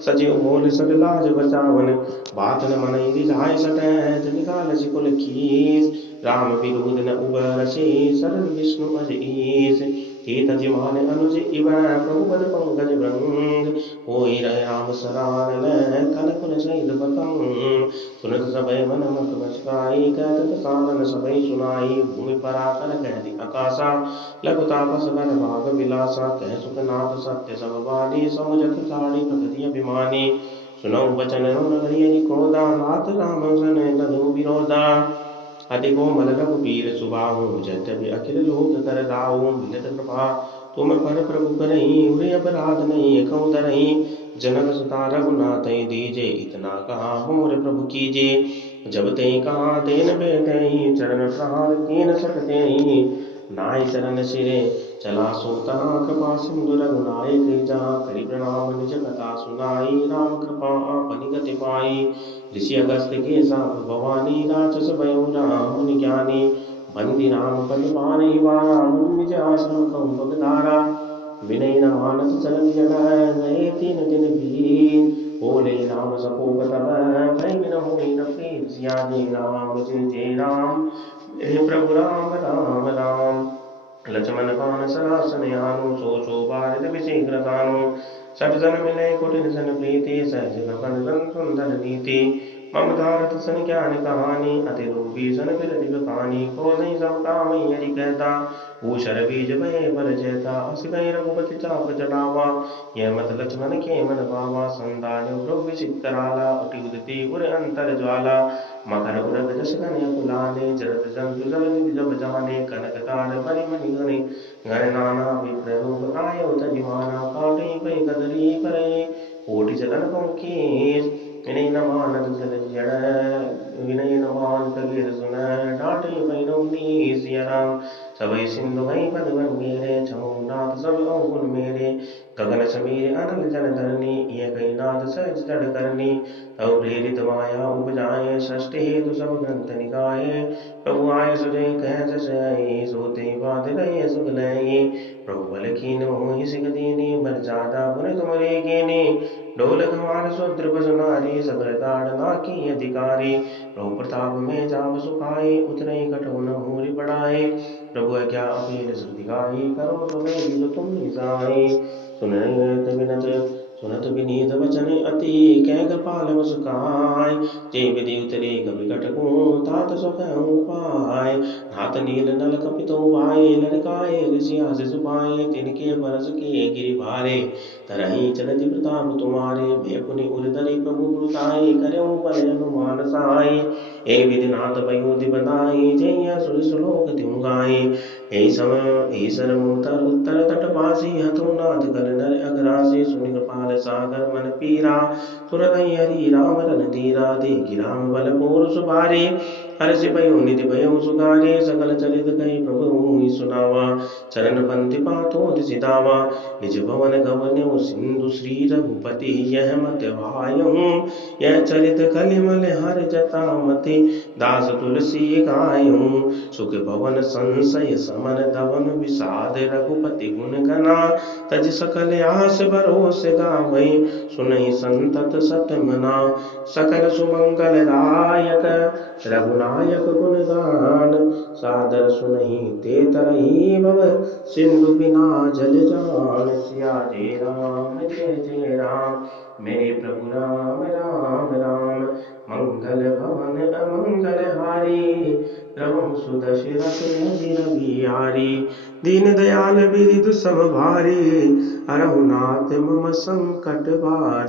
सचिव बोल सब लाज बचावन। बात न मनई रिझाय सटै, निकाल सिकुल खीस। राम विरोध न उबरसे, शरण विष्णु अज ईस। हेत जिमान अनुज इव, प्रभु पद पंकज भृंग। होई रहे राम सरान, कल कुल सहित पतंग। सुनत सबय मन मुख बचकाई, कहत साधन सबय सुनाई। भूमि पराकर कह दी आकाशा, लघु तापस बर भाग विलासा। कह सुखनाथ सत्य सब बानी, समुझत साड़ी प्रकृति अभिमानी। सुनौ बचन रघुनंदन क्रोधा, नाथ राम सन लघु विरोधा। अति कोमल रघुबीर सुबाहु, यद्यपि अखिल लोक कर दाऊ। मिलत कृपा तुम पर प्रभु करही, उरे अपराध नहीं कहूँ धरही। जनक सुता रघुनाथ दीजे, इतना कहा मोर प्रभु कीजे। जब ते कहा तेन बैठई, चरण प्रहार कीन सकते। नाय चरण सिरे चला सोता, कृपा सिंधु रघुनायक। जहाँ करि प्रणाम निज कथा सुनाई, राम कृपा आपनि गति पाई। ऋषि अगस्त्य के साप भवानी, राक्षस भयो राम मुनि ज्ञानी। बंदी राम पद मारहि वारा, मुनि निज आश्रम कहु पगधारा। विनय न मानत चलन जगह, गए 3 दिन बीत। बोले राम सकोप तब, भय बिन होई न प्रीत। सिया जी राम जय राम, प्रभु राम राम राम। लक्ष्मण बाण सरासन यानु, सो बारित विशीघ्र तानु। सठ जन मिले कुटिल सन प्रीति, सहज कपन सुंदर नीति। मम धारत सन ज्ञान कहानी अति रूपी सन फिर दिव कहानी को नहीं सब काम हरि कहता ऊषर बीज भय बल जैता अस कहीं रघुपति चाप चढ़ावा यह मत लक्ष्मण के मन भावा संदान्यो प्रभु विचित कराला उठी उदती उर अंतर ज्वाला मकर उरग जस गने कुलाने जरत जंतु जल निधि जब जाने कनक तार बलि मणि गणे गण नाना विप्र रूप आय तजिमाना काटे पै कदरी परे कोटि चलन पंकेश विनय नमान जल जड़ विनय नमान कबीर सुन डांटे पैनो सिया सबई सिंधु मई पद बन मेरे छमो नाथ सब अवगुण मेरे गगन समीर अनल जन धरनी ये कई नाथ सहज जड़ करनी तव प्रेरित माया उपजाए सृष्टि हेतु सब ग्रंथ निकाये प्रभु आय सुरे कह जसई सोते बात रहे सुख लय प्रभु बल कीन मोहि सिख दीनी बल जादा पुर तुमरे कीनी डोल कुमार सुद्र बसुनारी सकल ताड़ना की अधिकारी प्रभु प्रताप में जाप सुखाए उतरे कठोर मूरि बढ़ाए प्रभु क्या अपील श्रुतिगाई करो तुम्हें जो तुम निजाए सुनत विनीत वचन अति कह कृपाल मुस्काय जे विधि उतरे कवि कटकू तात सुख उपाय नाथ नील नल कपितो भाई लड़काए ऋषिया से सुपाए तिनके बरस के गिरि भारे तरही चलति प्रताप तुम्हारे बेकुनि उर्धरि प्रभु दुताई करऊ बल हनुमान साई एक विधि नाथ पयोधि बनाई जय सुर श्लोक तिम गाई हे सर मुतर उत्तर तट पासी हतो नाथ कर नर अग्रासी सुनि कृपाल सागर मन पीरा तुरत हरि राम रन धीरा देखि राम बल पूर सुभारे हर्षि भयो निधि भयो सुखारे सकल चरित कहि प्रभु सुनावा चरण पंथि पातो सिधावा निज भवन गवन्यो सिंधु श्री रघुपति यह मत भायऊ यह चरित कलिमल हर जता मति दास तुलसी गायऊ सुख भवन संशय समन दवन विषाद रघुपति गुण गना तज सकल आस भरोस गावई सुनहि संतत सत मना सकल सुमंगल दायक रघुनायक गुण गान सादर सुनहि ते तरही भव सिंधु बिना जल जान सिया जय जय राम मेरे प्रभु राम राम राम मंगल भवन अमंगल हारी प्रभु सुदशरथ बिहारी दीन दयाल बिरिदु सब भारी हरहु नाथ मम संकट भारी।